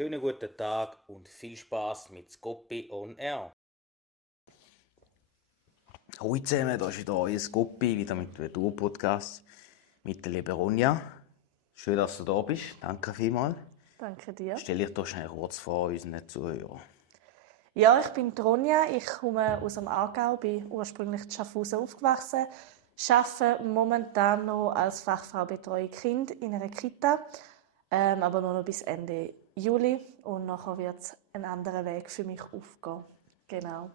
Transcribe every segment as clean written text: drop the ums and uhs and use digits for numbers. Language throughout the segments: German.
Schönen guten Tag und viel Spaß mit Scoppi on Air. Hallo zusammen, da ist wieder euer Scoppi, wieder mit dem Tour-Podcast mit der lieben Ronja. Schön, dass du da bist. Danke vielmals. Danke dir. Stell dich doch schnell kurz vor unseren Zuhörern. Ja, ich bin Ronja, ich komme aus dem Aargau, bin ursprünglich in Schaffhausen aufgewachsen, arbeite momentan noch als Fachfrau Betreuung Kind in einer Kita, aber nur noch bis Ende Juli und nachher wird es einen anderen Weg für mich aufgehen. Genau.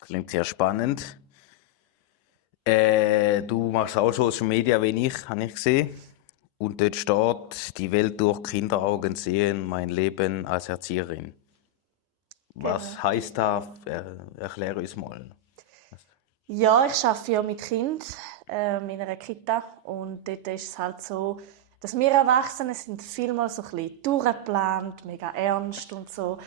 Klingt sehr spannend. Du machst auch Social Media wie ich, habe ich gesehen. Und dort steht, die Welt durch Kinderaugen sehen, mein Leben als Erzieherin. Was Genau. heisst das? Erkläre uns mal. Ja, ich arbeite ja mit Kindern in einer Kita und dort ist es halt so, dass wir Erwachsene sind vielmals so ein bisschen durchgeplant, mega ernst und so.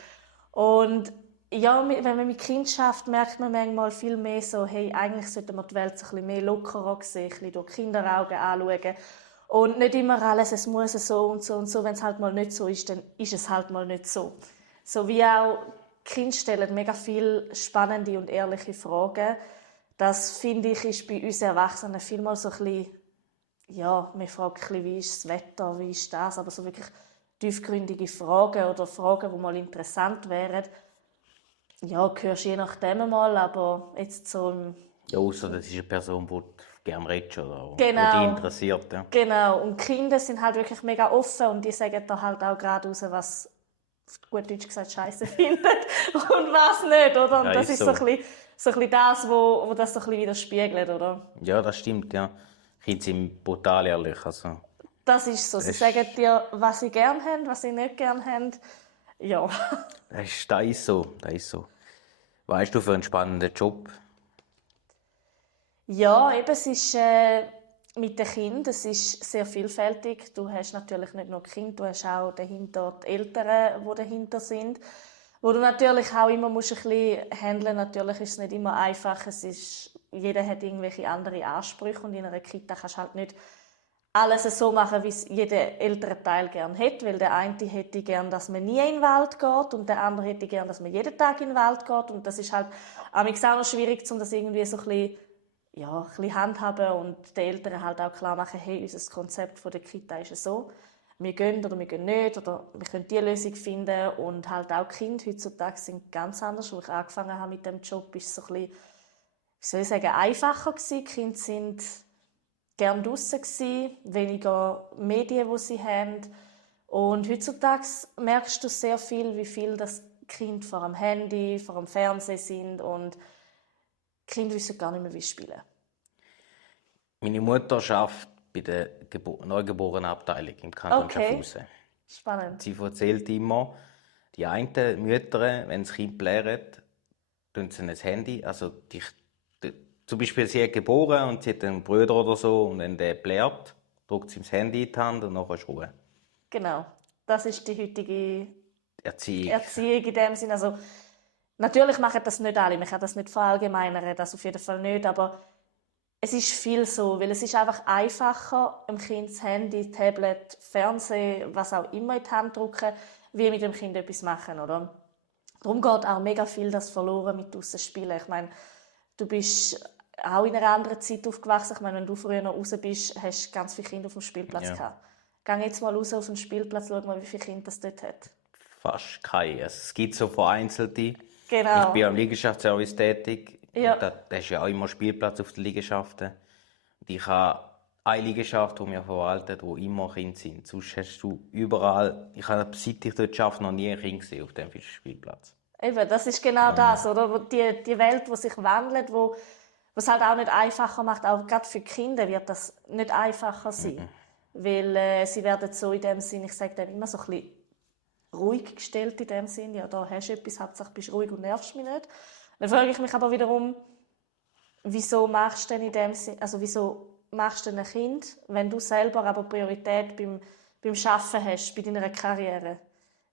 Und ja, wenn man mit Kindern schafft, merkt man manchmal viel mehr so, hey, eigentlich sollte man die Welt so ein bisschen mehr lockerer sehen, ein bisschen durch Kinderaugen anschauen. Und nicht immer alles, es muss so und so und so. Wenn es halt mal nicht so ist, dann ist es halt mal nicht so. So wie auch Kinder stellen mega viele spannende und ehrliche Fragen. Das, finde ich, ist bei uns Erwachsenen vielmal so ein bisschen, ja, man fragt ein bisschen, wie ist das Wetter, wie ist das, aber so wirklich tiefgründige Fragen oder Fragen, die mal interessant wären, ja, hörst je nachdem mal, aber jetzt so Ja, außer das ist eine Person, die du gerne redest oder die dich Genau, interessiert. Ja. genau. Und die Kinder sind halt wirklich mega offen und die sagen da halt auch gerade raus, was auf gut Deutsch gesagt Scheiße findet und was nicht, oder? Und Ja, das ist ist so. so ein bisschen das, wo das so ein bisschen widerspiegelt, oder? Ja, das stimmt, ja. Kinder sind brutal ehrlich. Also, Das ist so. das Sie ist, sagen dir, was sie gern haben, was sie nicht gern haben. Ja. das ist so. Das ist so. Weißt du, für einen spannenden Job? Ja, eben, es ist mit den Kindern, es ist sehr vielfältig. Du hast natürlich nicht nur Kinder, du hast auch dahinter die Eltern, die dahinter sind. Wo du natürlich auch immer musst ein bisschen handeln. Natürlich ist es nicht immer einfach. Jeder hat irgendwelche andere Ansprüche und in einer Kita kannst du halt nicht alles so machen, wie es jeder ältere Teil gern hätte, weil der eine hätte gern, dass man nie in den Wald geht und der andere hätte gern, dass man jeden Tag in den Wald geht und das ist halt amigs auch noch schwierig, um das irgendwie so ein bisschen, ja, ein bisschen handhaben und den Eltern halt auch klar machen, hey, unser Konzept von der Kita ist so, wir gehen oder wir gehen nicht oder wir können diese Lösung finden und halt auch die Kinder heutzutage sind ganz anders. Als ich angefangen habe mit dem Job, ist es so ein bisschen, wie soll ich sagen, einfacher gewesen. Die Kinder sind gern draussen gsi, weniger Medien, die sie haben. Und heutzutage merkst du sehr viel, wie viel das Kind vor dem Handy, vor dem Fernsehen sind und die Kinder wissen gar nicht mehr, wie sie spielen. Meine Mutter arbeitet bei der Neugeborenenabteilung im Kanton Okay, Schaffhausen. spannend. Sie erzählt immer, die einen Mütter, wenn das Kind blärt, tun sie ein Handy, also zum Beispiel sie hat geboren und sie hat einen Bruder oder so und wenn der blärt, drückt sie ihm das Handy in die Hand und nachher ist Ruhe. Genau. Das ist die heutige Erziehung. Erziehung in dem Sinne. Also, natürlich machen das nicht alle. Man kann das nicht verallgemeinern, das auf jeden Fall nicht. Aber es ist viel so, weil es ist einfach einfacher, dem Kind das Handy, Tablet, Fernsehen, was auch immer in die Hand drücken, wie mit dem Kind etwas machen, oder? Darum geht auch mega viel das verloren mit draussen spielen. Ich meine, du bist auch in einer anderen Zeit aufgewachsen. Ich meine, wenn du früher noch raus bist, hast du ganz viele Kinder auf dem Spielplatz Ja. gehabt. Geh jetzt mal raus auf den Spielplatz, schau mal, wie viele Kinder das dort hat. Fast keine. Also, es gibt so vereinzelte. Ich Genau. bin am Liegenschaftsservice tätig. Ja. Und da ist ja auch immer Spielplatz auf den Liegenschaften. Und ich habe eine Liegenschaft, die wir verwalten, wo immer Kinder sind. Sonst hast du überall, ich habe seit ich dort arbeite, noch nie ein Kind gesehen auf dem Spielplatz. Eben, das ist genau das, oder? Die Welt, die sich wandelt, wo was halt auch nicht einfacher macht, auch gerade für Kinder wird das nicht einfacher sein. Weil sie werden so in dem Sinn, ich sage dann immer so ein bisschen ruhig gestellt in dem Sinn, ja, da hast du etwas, Hauptsache bist ruhig und nervst mich nicht. Dann frage ich mich aber wiederum, wieso machst du denn in dem Sinn, also wieso machst du denn ein Kind, wenn du selber aber Priorität beim Arbeiten hast, bei deiner Karriere?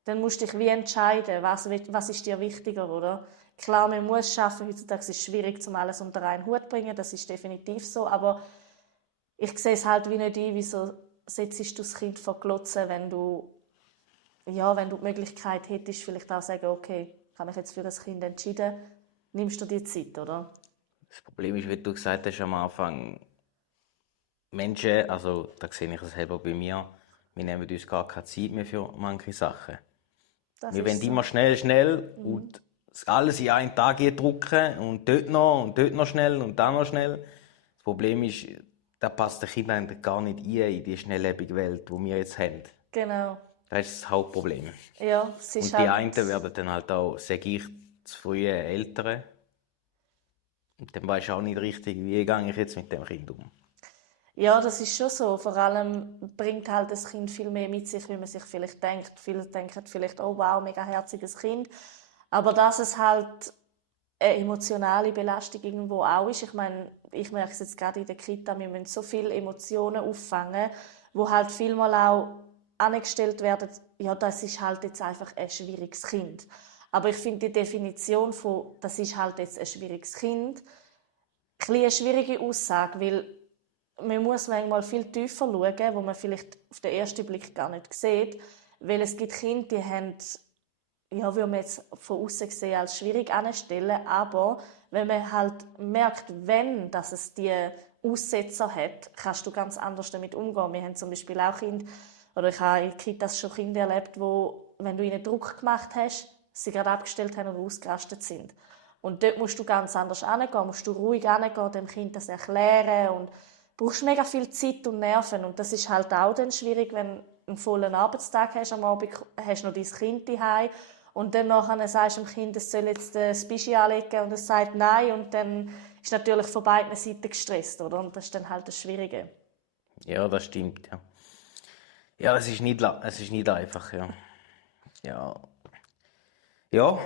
Dann musst du dich wie entscheiden, was ist dir wichtiger, oder? Klar, man muss arbeiten, heutzutage ist es schwierig, um alles unter einen Hut zu bringen, das ist definitiv so, aber ich sehe es halt wie nicht ein, wieso setzt du das Kind vor Glotzen, wenn du ja, wenn du die Möglichkeit hättest, vielleicht auch sagen, okay, ich habe mich jetzt für ein Kind entschieden, nimmst du dir Zeit, oder? Das Problem ist, wie du gesagt hast am Anfang, Menschen, also da sehe ich es selber bei mir, wir nehmen uns gar keine Zeit mehr für manche Sachen. Das Wir ist wollen so. immer schnell, schnell und alles in einen Tag drucken und dort noch schnell und da noch schnell. Das Problem ist, da passt der Kind eigentlich gar nicht ein in die schnelllebige Welt, die wir jetzt haben. Genau. Das ist das Hauptproblem. Ja, es ist Und die halt... einen werden dann halt auch, sage ich, zu frühe Eltern. Und dann weisst du auch nicht richtig, wie gehe ich jetzt mit dem Kind um. Ja, das ist schon so. Vor allem bringt halt das Kind viel mehr mit sich, wie man sich vielleicht denkt. Viele denken vielleicht, oh wow, mega herziges Kind. Aber dass es halt eine emotionale Belastung irgendwo auch ist. Ich meine, ich merke es jetzt gerade in der Kita, wir müssen so viele Emotionen auffangen, wo halt vielmal auch angestellt werden, ja, das ist halt jetzt einfach ein schwieriges Kind. Aber ich finde die Definition von, das ist halt jetzt ein schwieriges Kind, eine schwierige Aussage, weil man muss manchmal viel tiefer schauen, wo man vielleicht auf den ersten Blick gar nicht sieht, weil es gibt Kinder, die haben, ja, würde man jetzt von außen gesehen als schwierig anstellen, aber wenn man halt merkt, wenn dass es die Aussetzer hat, kannst du ganz anders damit umgehen. Wir haben zum Beispiel auch Kinder, oder ich habe in Kitas schon Kinder erlebt, wo, wenn du ihnen Druck gemacht hast, sie gerade abgestellt haben oder ausgerastet sind. Und dort musst du ganz anders angehen, musst du ruhig angehen, dem Kind das erklären und brauchst mega viel Zeit und Nerven. Und das ist halt auch dann schwierig, wenn du einen vollen Arbeitstag hast, am Abend hast du noch dein Kind daheim und dann nachher sagst du dem Kind, es soll jetzt das Bischi anlegen und es sagt nein und dann ist natürlich von beiden Seiten gestresst, oder? Und das ist dann halt das Schwierige. Ja, das stimmt, ja. Ja, es ist nicht einfach, ja. Ja, ja,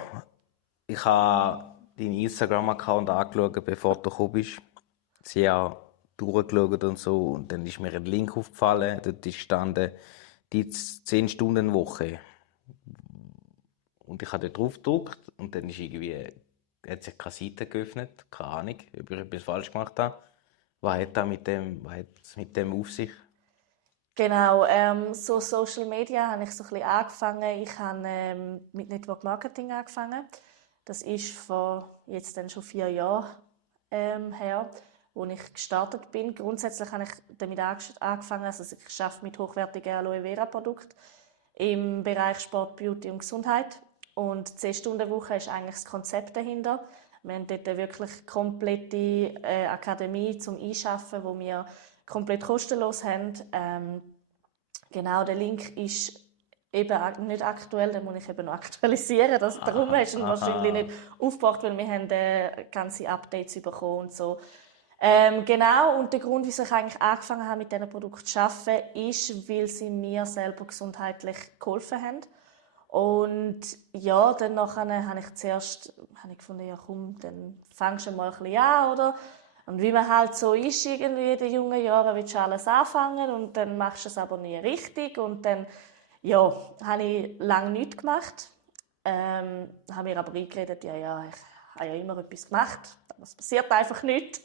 ich habe deinen Instagram-Account angeschaut, bevor du gekommen bist. Sehr durchgeschaut und so. Und dann ist mir ein Link aufgefallen. Dort ist gestanden, die 10-Stunden-Woche. Und ich habe dort drauf gedrückt und dann ist irgendwie, hat sich keine Seite geöffnet. Keine Ahnung, ob ich etwas falsch gemacht habe. Was hat es mit dem auf sich? Genau, so Social Media habe ich so ein bisschen angefangen. Ich habe mit Network Marketing angefangen. Das ist vor jetzt dann schon 4 Jahren her, wo ich gestartet bin. Grundsätzlich habe ich damit angefangen, also ich arbeite mit hochwertigen Aloe Vera Produkten im Bereich Sport, Beauty und Gesundheit. Und die 10-Stunden-Woche ist eigentlich das Konzept dahinter. Wir haben dort eine wirklich komplette Akademie zum Einschaffen, wo wir komplett kostenlos haben. Genau, der Link ist eben nicht aktuell, den muss ich eben noch aktualisieren. Darum hast du ihn wahrscheinlich nicht aufgebracht, weil wir haben ganze Updates bekommen und so. Genau, und der Grund, wieso ich eigentlich angefangen habe, mit diesen Produkten zu arbeiten, ist, weil sie mir selber gesundheitlich geholfen haben. Und ja, dann nachher habe ich gefunden, ja komm, dann fangst du mal ein bisschen an, oder? Und wie man halt so ist, irgendwie in den jungen Jahren, willst du alles anfangen und dann machst du es aber nie richtig. Und dann, ja, habe ich lange nichts gemacht. Habe mir aber eingeredet, ja, ich habe ja immer etwas gemacht, aber es passiert einfach nichts.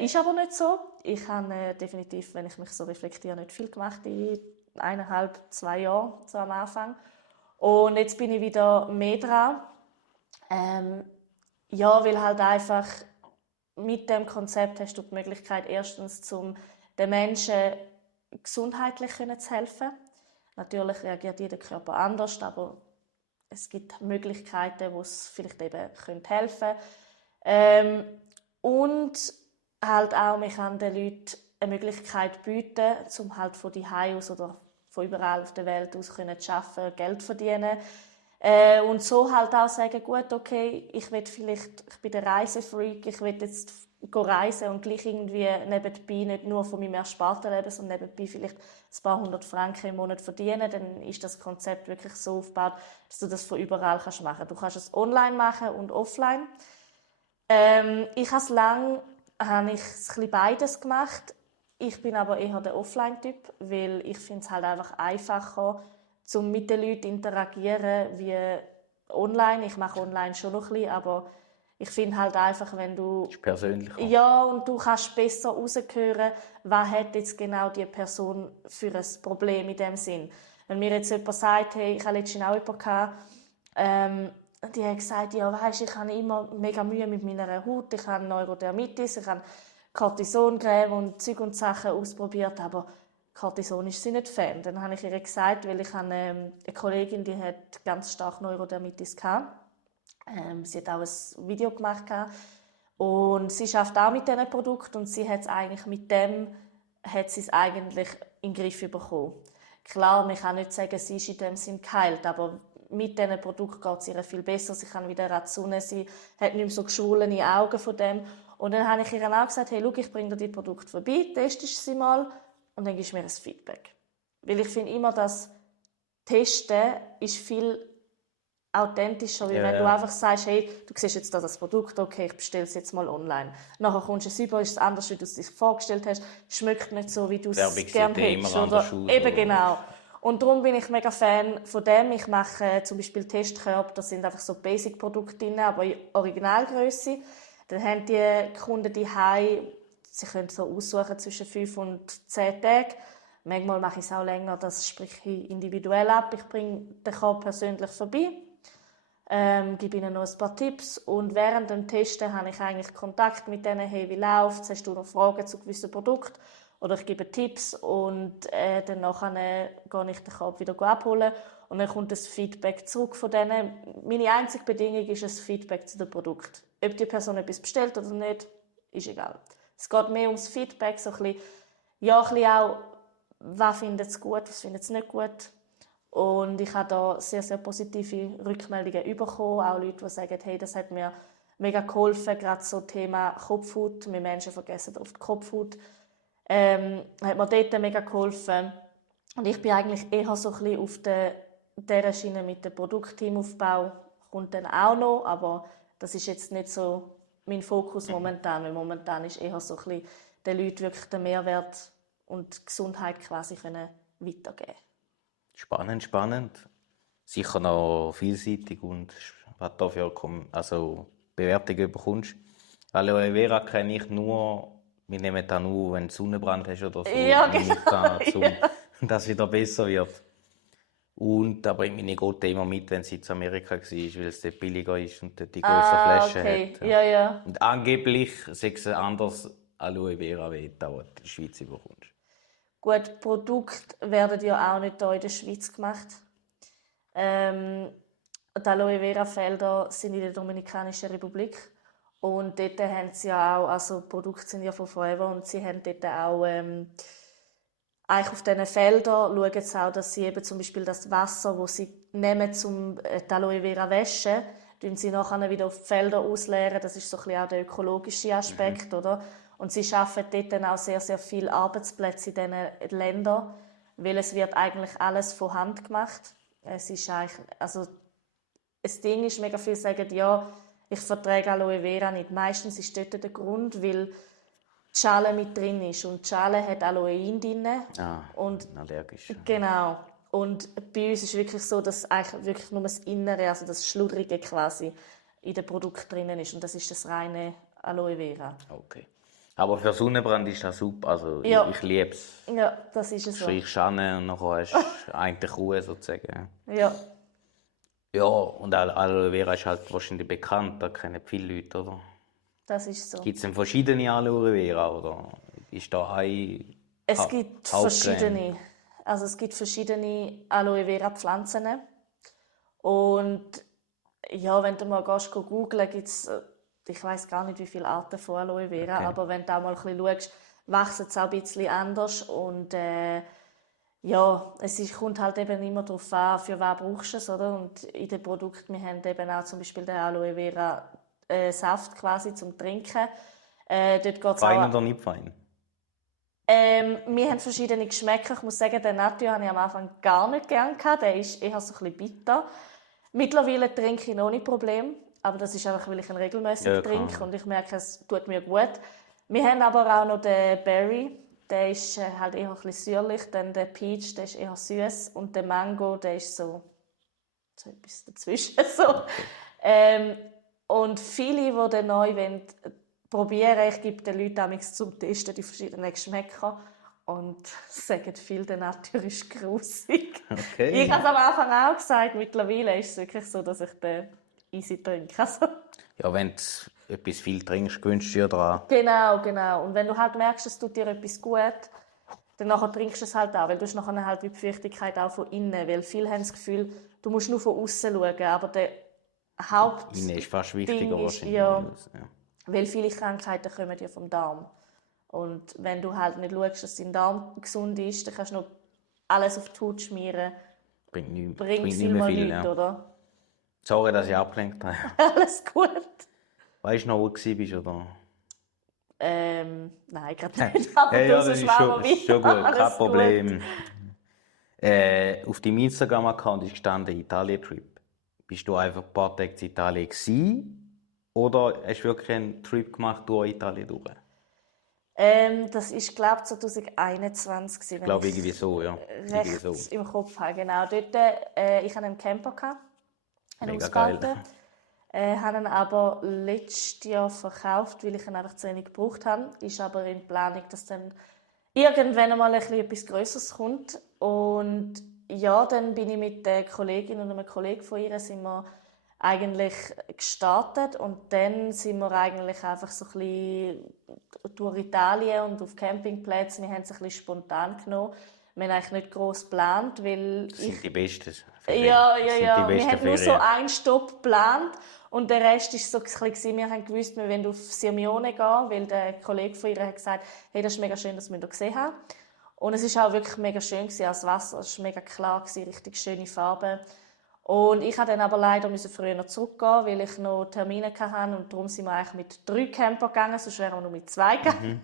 Ist aber nicht so. Ich habe definitiv, wenn ich mich so reflektiere, nicht viel gemacht in 1,5, 2 Jahren so am Anfang. Und jetzt bin ich wieder mehr dran. Ja, weil halt einfach mit dem Konzept hast du die Möglichkeit, erstens den Menschen gesundheitlich zu helfen. Natürlich reagiert jeder Körper anders, aber es gibt Möglichkeiten, wo es vielleicht eben helfen können. Und halt auch, man kann den Leuten eine Möglichkeit bieten, um halt von daheim aus oder von überall auf der Welt aus zu arbeiten, Geld zu verdienen. Und so halt auch sagen, gut, okay, ich bin der Reisefreak, ich will jetzt reisen und gleich irgendwie nebenbei nicht nur von meinem Ersparten leben, sondern nebenbei vielleicht ein paar 100 Franken im Monat verdienen, dann ist das Konzept wirklich so aufgebaut, dass du das von überall machen kannst. Du kannst es online machen und offline. Ich habe ein bisschen beides gemacht. Ich bin aber eher der Offline-Typ, weil ich finde es halt einfach einfacher, um mit den Leuten zu interagieren, wie online. Ich mache online schon noch ein bisschen, aber ich finde halt einfach, wenn du... Das ist persönlicher. Ja, und du kannst besser raushören, was hat jetzt genau die Person für ein Problem in dem Sinn. Wenn mir jetzt jemand sagt, hey, ich habe letztens auch jemanden gehabt, die hat gesagt, ja, weisst, ich habe immer mega Mühe mit meiner Haut, ich habe Neurodermitis, ich habe Cortisoncreme und Zeug und Sachen ausprobiert, aber Cortison ist sie nicht Fan. Dann habe ich ihr gesagt, weil ich habe eine Kollegin, die hat ganz stark Neurodermitis gehabt. Sie hat auch ein Video gemacht und sie schafft auch mit diesen Produkten und sie hat es eigentlich mit dem hat sie es eigentlich in den Griff bekommen. Klar, man kann nicht sagen, sie ist in dem Sinn geheilt, aber mit diesen Produkten geht es ihr viel besser. Sie kann wieder an die Sonne, sie hat nicht mehr so geschwollene Augen von dem. Und dann habe ich ihr auch gesagt, hey, schau, ich bringe dir die Produkte vorbei, testest sie mal und dann gibst du mir ein Feedback. Weil ich finde immer, dass Testen ist viel authentischer, wie wenn du einfach sagst, hey, du siehst jetzt das Produkt, okay, ich bestelle es jetzt mal online. Nachher kommst du es über, ist es anders, wie du es dir vorgestellt hast, schmeckt nicht so, wie du es gerne hättest. Oder eben genau. Und darum bin ich mega Fan von dem. Ich mache zum Beispiel Testkörper, da sind einfach so Basic-Produkte drin, aber in Originalgröße. Dann haben die Kunden die sie können so aussuchen zwischen 5 und 10 Tagen. Manchmal mache ich es auch länger, das spreche ich individuell ab. Ich bringe den Korb persönlich vorbei, gebe ihnen noch ein paar Tipps und während dem Testen habe ich eigentlich Kontakt mit denen, hey, wie läuft es, hast du noch Fragen zu gewissen Produkten oder ich gebe Tipps und dann nachher gehe ich den Korb wieder abholen und dann kommt das Feedback zurück von denen. Meine einzige Bedingung ist ein Feedback zu dem Produkt. Ob die Person etwas bestellt oder nicht, ist egal. Es geht mehr ums Feedback, so ein bisschen auch, was findet es gut, was findet es nicht gut. Und ich habe da sehr, sehr positive Rückmeldungen bekommen. Auch Leute, die sagen, hey, das hat mir mega geholfen. Gerade so Thema Kopfhaut. Wir Menschen vergessen oft die Kopfhaut. Hat mir dort mega geholfen. Und ich bin eigentlich eher so ein bisschen auf dieser Schiene mit dem Produktteamaufbau. Kommt dann auch noch, aber das ist jetzt nicht so mein Fokus momentan. Weil momentan ist eher so ein bisschen den Leuten wirklich den Mehrwert und die Gesundheit quasi können weitergeben. Spannend, spannend. Sicher noch vielseitig und was du für Bewertungen bekommst. Aloe Vera kenne ich nur, wir nehmen das nur, wenn du Sonnenbrand hast oder so, ja, nehme ich das, dass es wieder besser wird. Und da bringt meine Grotte immer mit, wenn sie in Amerika war, weil es dort billiger ist und dort die größere Flasche hat. Ja. Und angeblich sagt es anders Aloe Vera, wie du auch in der Schweiz bekommst. Gut, Produkte werden ja auch nicht hier in der Schweiz gemacht. Die Aloe Vera Felder sind in der Dominikanischen Republik. Und dort haben sie ja auch, also die Produkte sind ja von Forever und sie haben dort auch eigentlich auf diesen Feldern schauen sie auch, dass sie eben zum Beispiel das Wasser, das sie nehmen, um die Aloe Vera waschen, sie nachher wieder auf die Felder ausleeren. Das ist so ein bisschen auch der ökologische Aspekt, oder? Und sie schaffen dort dann auch sehr, sehr viele Arbeitsplätze in diesen Ländern, weil es wird eigentlich alles von Hand gemacht. Es ist eigentlich, also das Ding ist, mega viele sagen, ja, ich verträge Aloe Vera nicht. Meistens ist dort der Grund, weil die Schale mit drin ist. Und die Schale hat Aloein drin. Und allergisch. Genau. Und bei uns ist es wirklich so, dass eigentlich wirklich nur das Innere, also das Schludrige quasi, in dem Produkt drin ist. Und das ist das reine Aloe Vera. Okay. Aber für Sonnenbrand ist das super. Also ja. Ich liebe es. Ja, das ist es so. Schreibst an und nachher hast du eigentlich Ruhe sozusagen. Ja. Ja, und Aloe Vera ist halt wahrscheinlich bekannt, da kennen viele Leute, oder? Das ist so. Gibt es denn verschiedene Aloe Vera, oder ist da ein Es gibt verschiedene. Also es gibt verschiedene Aloe Vera Pflanzen. Und ja, wenn du mal googeln, gibt es, ich weiß gar nicht, wie viele Arten von Aloe Vera, aber wenn du auch mal ein bisschen schaust, wachsen sie auch ein bisschen anders. Und ja, kommt halt eben immer darauf an, für was brauchst du es, oder? Und in den Produkten, wir haben eben auch zum Beispiel den Aloe Vera Saft quasi zum Trinken. Dort geht's fein auch, oder nicht fein? Wir haben verschiedene Geschmäcker. Ich muss sagen, den Natur habe ich am Anfang gar nicht gerne gehabt. Der ist eher so ein bisschen bitter. Mittlerweile trinke ich noch nicht Problem, aber das ist einfach, weil ich ihn regelmäßig trinke und ich merke, es tut mir gut. Wir haben aber auch noch den Berry. Der ist halt eher ein bisschen säuerlich. Dann der Peach, der ist eher süß und der Mango, der ist so etwas dazwischen. So. Und viele, die den neu probieren wollen, ich gebe den Leuten zum Testen die verschiedenen Geschmäcker. Und sagen viele, der Natur ist grusig. Okay. Ich habe es am Anfang auch gesagt, mittlerweile ist es wirklich so, dass ich den easy trinke. Also, Ja, wenn du etwas viel trinkst, gewöhnst du dich daran. genau. Und wenn du halt merkst, es tut dir etwas gut, dann nachher trinkst du es halt auch, weil du hast nachher halt wie die Feuchtigkeit auch von innen, weil viele haben das Gefühl, du musst nur von außen schauen, aber der Innen ist fast Hauptding wichtiger ist, wahrscheinlich. ja, Als, ja. weil viele Krankheiten kommen ja vom Darm. Und wenn du halt nicht schaust, dass dein Darm gesund ist, dann kannst du noch alles auf die Haut schmieren. Bringt nicht Bringt mehr mal viel. nichts, Ja. oder? Sorry, dass ich abgelenkt habe. Alles gut. Weißt du noch, wo du warst, oder? Nein, gerade nicht. Aber Hey, du, ja, das sonst ist machen wir schon weiter. gut, kein Alles Problem. Auf deinem Instagram-Account ist gestanden Italien-Trip. Bist du einfach ein paar Tage in Italien gewesen, oder hast du wirklich einen Trip gemacht durch Italien durch? Das ist, glaube ich, 2021 gewesen, Ich glaube, irgendwie so, ja. Irgendwie recht so. im Kopf habe. Genau. Dort, ich hatte einen Camper, einen Mega ausgebauten. geil. Habe ihn aber letztes Jahr verkauft, weil ich ihn einfach zu wenig gebraucht habe. Ist aber in Planung, dass dann irgendwann einmal etwas Größeres kommt. Und ja, dann bin ich mit der Kollegin und einem Kollegen von ihr sind wir eigentlich gestartet und dann sind wir eigentlich einfach so ein bisschen durch Italien und auf Campingplätzen. Wir haben es ein bisschen spontan genommen. Wir haben eigentlich nicht gross geplant, weil Das sind die besten ja. Das sind die Wir besten haben nur so Ferien. einen Stopp geplant und der Rest war so ein bisschen, wir haben gewusst, wir wollen auf Sirmione gehen, weil der Kollege von ihr hat gesagt, hey, das ist mega schön, dass wir da gesehen haben. Und es war auch wirklich mega schön gewesen, das Wasser war mega klar gewesen, richtig schöne Farben. Und ich musste dann aber leider früher zurückgehen, weil ich noch Termine hatte und darum sind wir eigentlich mit 3 Camper gegangen, sonst wären wir nur mit 2 gegangen.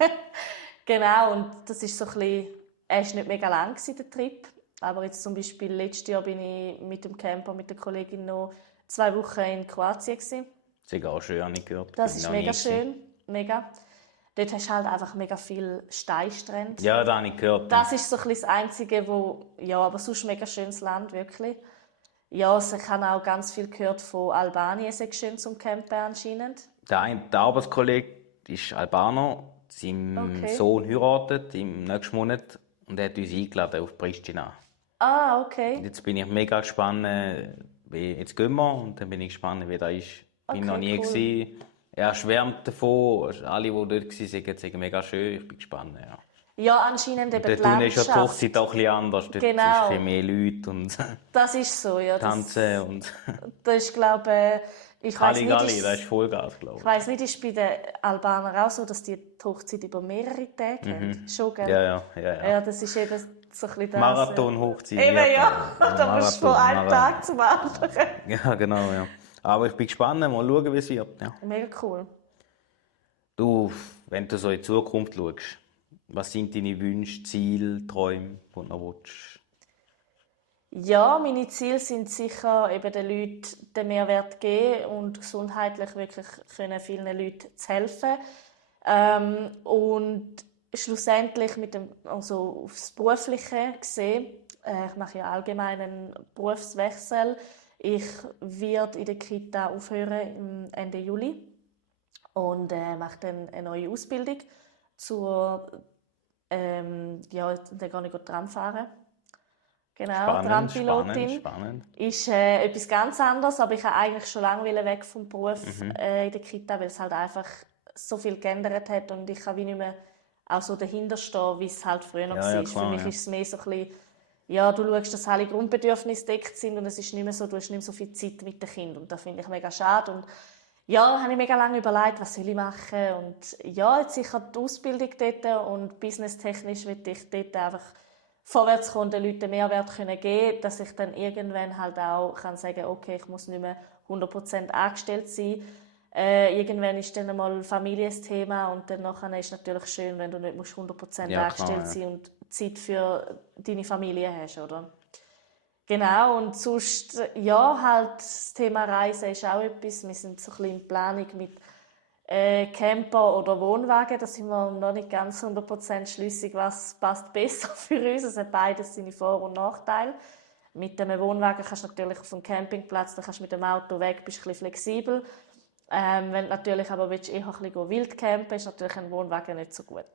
Genau, und das ist so ein bisschen, er war nicht mega lang gewesen, der Trip. Aber jetzt zum Beispiel letztes Jahr bin ich mit dem Camper, mit der Kollegin noch 2 Wochen in Kroatien gewesen. Das ist auch schön, habe ich gehört. Das Bin ist noch mega nie gewesen. schön, mega. Dort hast du halt einfach mega viel Steinstrände. Ja, das habe ich gehört. Das ist so ein bisschen das Einzige, wo, ja, aber sonst mega schönes Land, wirklich. Ja, also ich habe auch ganz viel gehört von Albanien, sehr schön zum Campen anscheinend. Der Arbeitskollege ist Albaner, sein Okay. Sohn heiratet im nächsten Monat und er hat uns eingeladen auf Pristina. Ah, Und okay. jetzt bin ich mega gespannt, jetzt gehen wir und dann bin ich gespannt, wie das ist. Bin Okay, noch nie cool. gewesen. Er schwärmt davon, alle, die dort waren, sagen mega schön. Ich bin gespannt. Ja. Ja, anscheinend eben die Dort unten ist ja die Landschaft. Hochzeit auch ein bisschen anders. Dort Genau. ist ein bisschen mehr Leute und Das ist so, ja. tanzen und Das ist, glaube ich, weiß Halligalli, nicht, das ist Vollgas, glaube ich weiss nicht, ist bei den Albanern auch so, dass die Hochzeit über mehrere Tage haben? Schon, gell? Ja. Ja, das ist eben so ein bisschen das. Marathon-Hochzeit. Eben, ja. Da musst du von einem Tag zum anderen. Ja, genau, ja. Aber ich bin gespannt, mal schauen, wie es wird. Ja. Mega cool. Du, wenn du so in die Zukunft schaust, was sind deine Wünsche, Ziele, Träume, die du noch willst? Ja, meine Ziele sind sicher, eben den Leuten den Mehrwert geben und gesundheitlich wirklich können vielen Leuten zu helfen. Und schlussendlich mit dem, also aufs Berufliche gesehen, ich mache ja allgemein einen Berufswechsel. Ich werde in der Kita aufhören Ende Juli und mache dann eine neue Ausbildung zur, ja, dann gehe ich Tram fahren. Genau, Trampilotin. Spannend. Ist etwas ganz anderes, aber ich wollte eigentlich schon lange weg vom Beruf in der Kita, weil es halt einfach so viel geändert hat und ich kann wie nicht mehr auch so dahinter stehen, wie es halt früher noch Ja, war. ja, klar, Für mich ja. ist es mehr so ein bisschen, ja, du schaust, dass alle Grundbedürfnisse gedeckt sind und es ist nicht mehr so, du hast nicht mehr so viel Zeit mit den Kindern und das finde ich mega schade und ja, da habe ich mega lange überlegt, was soll ich machen und ja, jetzt sicher die Ausbildung dort und businesstechnisch will ich dort einfach vorwärts kommen, den Leuten Mehrwert geben können, dass ich dann irgendwann halt auch kann sagen, okay, ich muss nicht mehr 100% angestellt sein. Irgendwann ist dann einmal Familie das Thema und dann nachher ist es natürlich schön, wenn du nicht 100% Ja, angestellt klar, sein und Zeit für deine Familie hast, oder? Genau, und sonst, ja, halt das Thema Reisen ist auch etwas. Wir sind so ein bisschen in Planung mit Camper oder Wohnwagen. Da sind wir noch nicht ganz 100% schlüssig, was passt besser für uns. Es hat beides seine Vor- und Nachteile. Mit einem Wohnwagen kannst du natürlich auf dem Campingplatz, dann kannst du mit dem Auto weg, bist ein bisschen flexibel. Wenn du natürlich aber willst, eher ein bisschen wildcampen, ist natürlich ein Wohnwagen nicht so gut.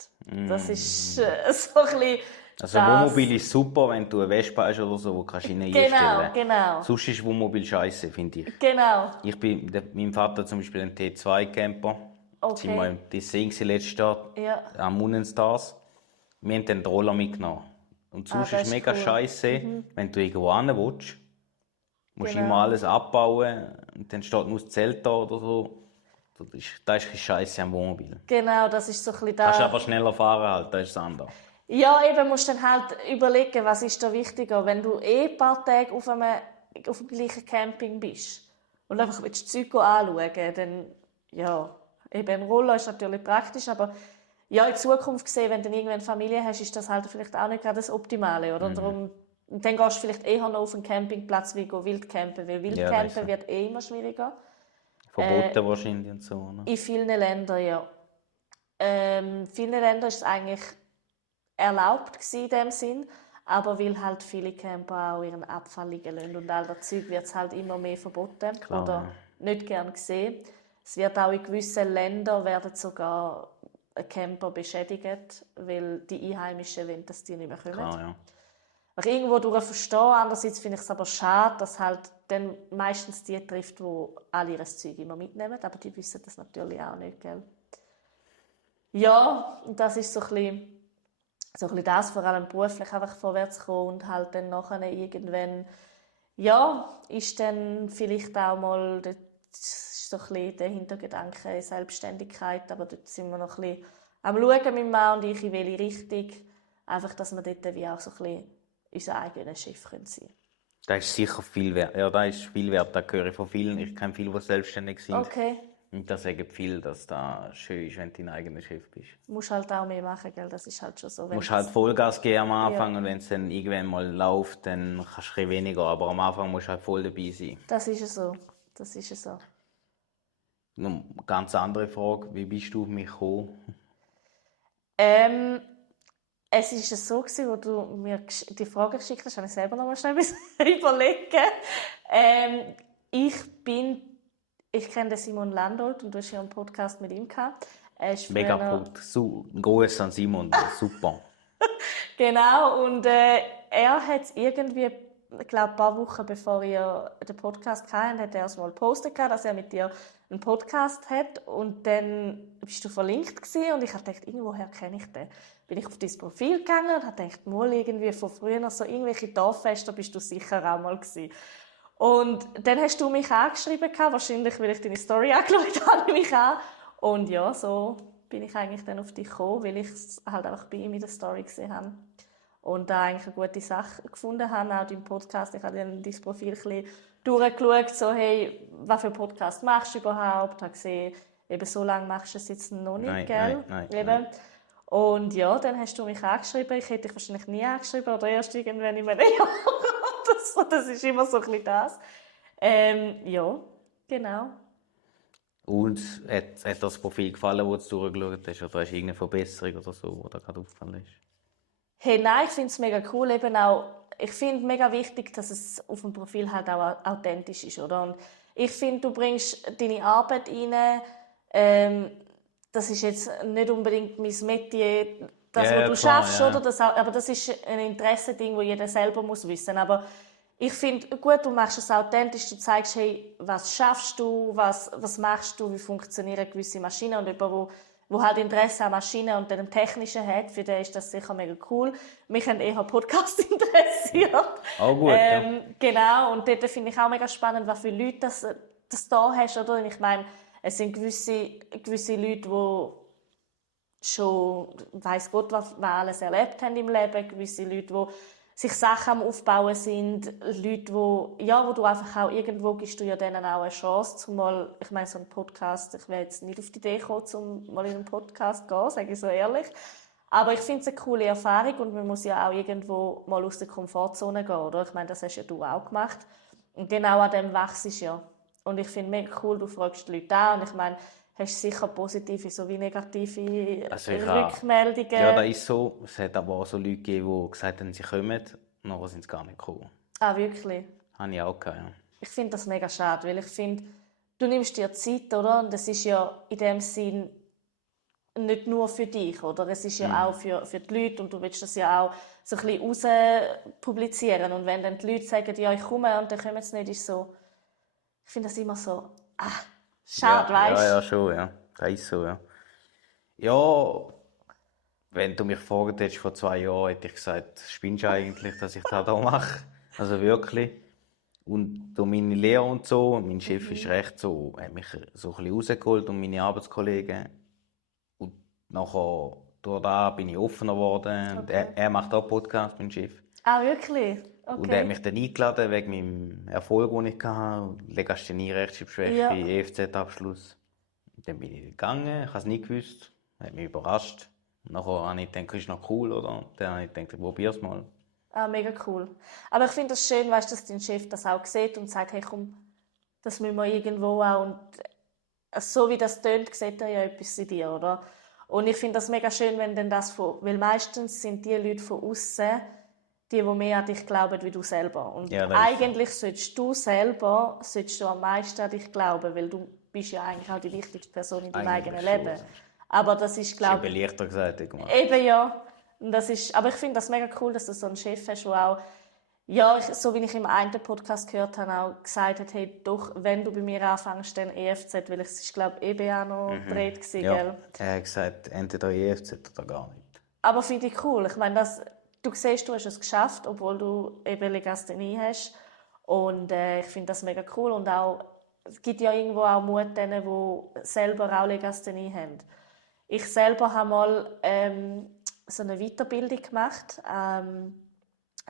Das ist so ein bisschen Also Wohnmobil ist super, wenn du eine Vespa hast oder so, wo kannst du rein einstellen. Genau. Sonst ist Wohnmobil scheiße, finde ich. Genau. Ich bin mit meinem Vater zum Beispiel ein T2-Camper. Okay. Sind wir im Tessin letztes Jahr Ja. am Munenstars. Wir haben den Roller mitgenommen. Und sonst das ist ist mega cool. scheiße, wenn du irgendwo hin willst. Musst Genau. immer alles abbauen und dann steht nur das Zelt da oder so. Das ist scheiße am Wohnmobil. Genau, das ist so ein bisschen Kannst da. aber schneller fahren halt, das ist das andere. Ja, eben musst du dann halt überlegen, was ist da wichtiger. Wenn du ein paar Tage auf dem gleichen Camping bist und einfach das Zeug anschauen, dann, ja, eben ein Roller ist natürlich praktisch, aber ja, in Zukunft gesehen, wenn du irgendwann eine Familie hast, ist das halt vielleicht auch nicht gerade das Optimale, oder? Darum, dann gehst du vielleicht eher noch auf einen Campingplatz wie Wildcampen, weil Wildcampen so. wird immer schwieriger. Verboten wahrscheinlich und so, ne? In vielen Ländern, ja. In vielen Ländern ist es eigentlich erlaubt gewesen in dem Sinn, aber weil halt viele Camper auch ihren Abfall liegen lassen und all das Zeug wird es halt immer mehr verboten Klar, oder ja. nicht gern gesehen. Es wird auch in gewissen Ländern werden sogar Camper beschädigt, weil die Einheimischen wollen, dass die nicht mehr kommen. Klar, ja. Was ich irgendwo durch verstehe, andererseits finde ich es aber schade, dass halt dann meistens die trifft, die alle ihr Zeug immer mitnehmen, aber die wissen das natürlich auch nicht, gell? Ja, und das ist so ein bisschen das, vor allem beruflich einfach vorwärts kommen und halt dann nachher irgendwann, ja, ist dann vielleicht auch mal, das ist so ein bisschen der Hintergedanke Selbstständigkeit, aber dort sind wir noch ein bisschen am Schauen, mein Mann und ich, in welche Richtung, einfach, dass wir dort wie auch so ein bisschen unser eigenes Chef sein können. Das ist sicher viel wert. Ja, das ist viel wert, das höre ich von vielen. Ich kenne viele, die selbstständig sind. Okay. Und das sagen viele, dass das schön ist, wenn du dein eigener Chef bist. Du musst halt auch mehr machen, gell? Das ist halt schon so. Du musst halt Vollgas geben am Anfang und wenn es dann irgendwann mal läuft, dann kannst du ein bisschen weniger. Aber am Anfang musst du halt voll dabei sein. Das ist so. Das ist so. Noch eine ganz andere Frage, wie bist du auf mich gekommen? Es war so, als du mir die Frage geschickt hast, habe ich selber noch mal schnell überlegen. Ich kenne den Simon Landolt und du hast ja einen Podcast mit ihm gehabt. Mega gut. Ein Gruß an Simon, super. Genau, und er hat irgendwie, ich glaube, ein paar Wochen bevor ihr den Podcast hattet, hat er es mal gepostet, dass er mit dir einen Podcast hat. Und dann bist du verlinkt gewesen, und ich dachte, irgendwoher kenne ich den. Bin ich auf dein Profil gegangen und habe gedacht, mal irgendwie von früher so irgendwelche Dorffeste bist du sicher auch mal gewesen. Und dann hast du mich angeschrieben, wahrscheinlich, weil ich deine Story angeschaut habe, mich an. Und ja, so bin ich eigentlich dann auf dich gekommen, weil ich es halt einfach bei ihm in der Story gesehen habe. Und da eigentlich eine gute Sache gefunden habe, auch dein Podcast. Ich habe dann dein Profil ein bisschen durchgeschaut, so, hey, was für einen Podcast machst du überhaupt? Ich habe gesehen, eben so lange machst du es jetzt noch nicht, gell? Nein. Und ja, dann hast du mich angeschrieben. Ich hätte dich wahrscheinlich nie angeschrieben oder erst irgendwann in einem Jahr. Das ist immer so ein bisschen das. Ja, genau. Und hat dir das Profil gefallen, das du durchgeschaut hast? Oder hast du irgendeine Verbesserung oder so, die dir gerade aufgefallen ist? Hey, nein, ich finde es mega cool. Eben auch, ich finde mega wichtig, dass es auf dem Profil halt auch authentisch ist, oder? Und ich finde, du bringst deine Arbeit rein. Das ist jetzt nicht unbedingt mein Metier, das, was du schaffst, oder? Aber das ist ein Interessending, das jeder selber muss wissen. Aber ich finde, gut, du machst es authentisch, du zeigst, hey, was schaffst du, was machst du, wie funktionieren gewisse Maschinen, und jemand, wo halt Interesse an Maschinen und dem Technischen hat, für den ist das sicher mega cool. Mich haben eher Podcast interessiert. Auch gut, ja. Genau, und dort finde ich auch mega spannend, was für Leute das da hast, oder? Und ich meine, es sind gewisse Leute, die schon weiss Gott, was alles erlebt haben im Leben, gewisse Leute, die sich Sachen am Aufbauen sind, Leute, wo du einfach auch irgendwo gibst du ja denen auch eine Chance, zumal, ich meine, so ein Podcast, ich wäre jetzt nicht auf die Idee gekommen, um mal in einen Podcast zu gehen, sage ich so ehrlich. Aber ich finde es eine coole Erfahrung und man muss ja auch irgendwo mal aus der Komfortzone gehen, oder? Ich meine, das hast ja du auch gemacht. Und genau an dem wachst du ja. Und ich finde es mega cool, du fragst die Leute an, und ich meine, hast sicher positive sowie negative Rückmeldungen. Ja, das ist so. Es hat aber auch so Leute gegeben, die gesagt haben, sie kommen, und nachher sind sie gar nicht gekommen. Ah, wirklich? Habe ich auch gehabt, ja. Ich finde das mega schade, weil ich finde, du nimmst dir Zeit, oder? Und das ist ja in dem Sinn nicht nur für dich, oder? Es ist ja auch für die Leute und du willst das ja auch so ein bisschen raus publizieren. Und wenn dann die Leute sagen, ja, ich komme und dann kommen sie nicht, ist so, ich finde das immer so, schade, weißt du? Ja, schon, ja. Das ist so, ja. Ja, wenn du mich gefragt hättest vor 2 Jahren, hätte ich gesagt, spinnst du eigentlich, dass ich das da mache? Also wirklich. Und durch meine Lehre und so, und mein Chef ist recht so, hat mich so ein bisschen rausgeholt und meine Arbeitskollegen. Und nachher, durch da bin ich offener geworden. Und Okay. er macht auch Podcast, mein Chef. Ah, wirklich? Und er hat Okay. mich dann eingeladen wegen meinem Erfolg, den ich hatte. Legasthenie, Rechtschreibschwäche, Ja. EFZ-Abschluss. Und dann bin ich gegangen, ich habe es nicht gewusst. Hat mich überrascht. Und nachher habe ich gedacht, das ist noch cool, oder? Dann habe ich gedacht, ich probiere es mal. Ah, mega cool. Aber ich finde das schön, weißt, dass dein Chef das auch sieht und sagt, hey komm, das müssen wir irgendwo auch. Und so wie das tönt, sieht er ja etwas in dir, oder? Und ich finde das mega schön, wenn denn das von, weil meistens sind die Leute von außen die mehr an dich glauben wie du selber. Und Ja, das ist so. eigentlich solltest du am meisten an dich glauben, weil du bist ja eigentlich auch die wichtigste Person in deinem Eigentlich eigenen Leben. Aber das ist, Das ist glaube eben ich, leichter gesagt, gemacht. eben ja. Und das ist, aber ich finde das mega cool, dass du so einen Chef hast, der auch, ja, so wie ich im einen Podcast gehört habe, auch gesagt hat, hey, doch, wenn du bei mir anfängst, dann EFZ, weil es ist, glaube ich, EBA noch gedreht gewesen, Ja, gell? er hat gesagt, entweder EFZ oder gar nicht. Aber finde ich cool. Ich meine, du siehst, du hast es geschafft, obwohl du eben Legasthenie hast. Und ich finde das mega cool. Und auch, es gibt ja irgendwo auch Mut denen, die selber auch Legasthenie haben. Ich selber habe mal so eine Weiterbildung gemacht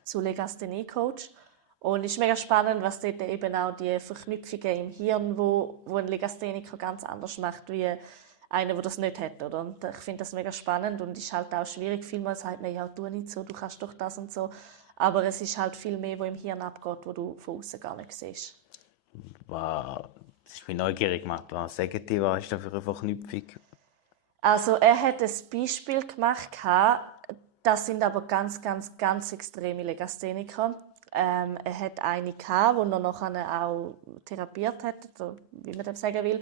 zu Legasthenie-Coach. Und es ist mega spannend, was dort eben auch die Verknüpfungen im Hirn, wo ein Legastheniker ganz anders macht, wie einer, der das nicht hat. Oder? Und ich finde das mega spannend und ist halt auch schwierig. Vielmal sagt man, ja, tu nicht so, du kannst doch das und so. Aber es ist halt viel mehr, was im Hirn abgeht, wo du von außen gar nicht siehst. Das ist mich neugierig gemacht. Was sagen die, was ist da für eine Verknüpfung? Also er hat ein Beispiel gemacht, das sind aber ganz, ganz, ganz extreme Legastheniker. Er hat eine gehabt, die er nachher auch therapiert hat, oder wie man das sagen will.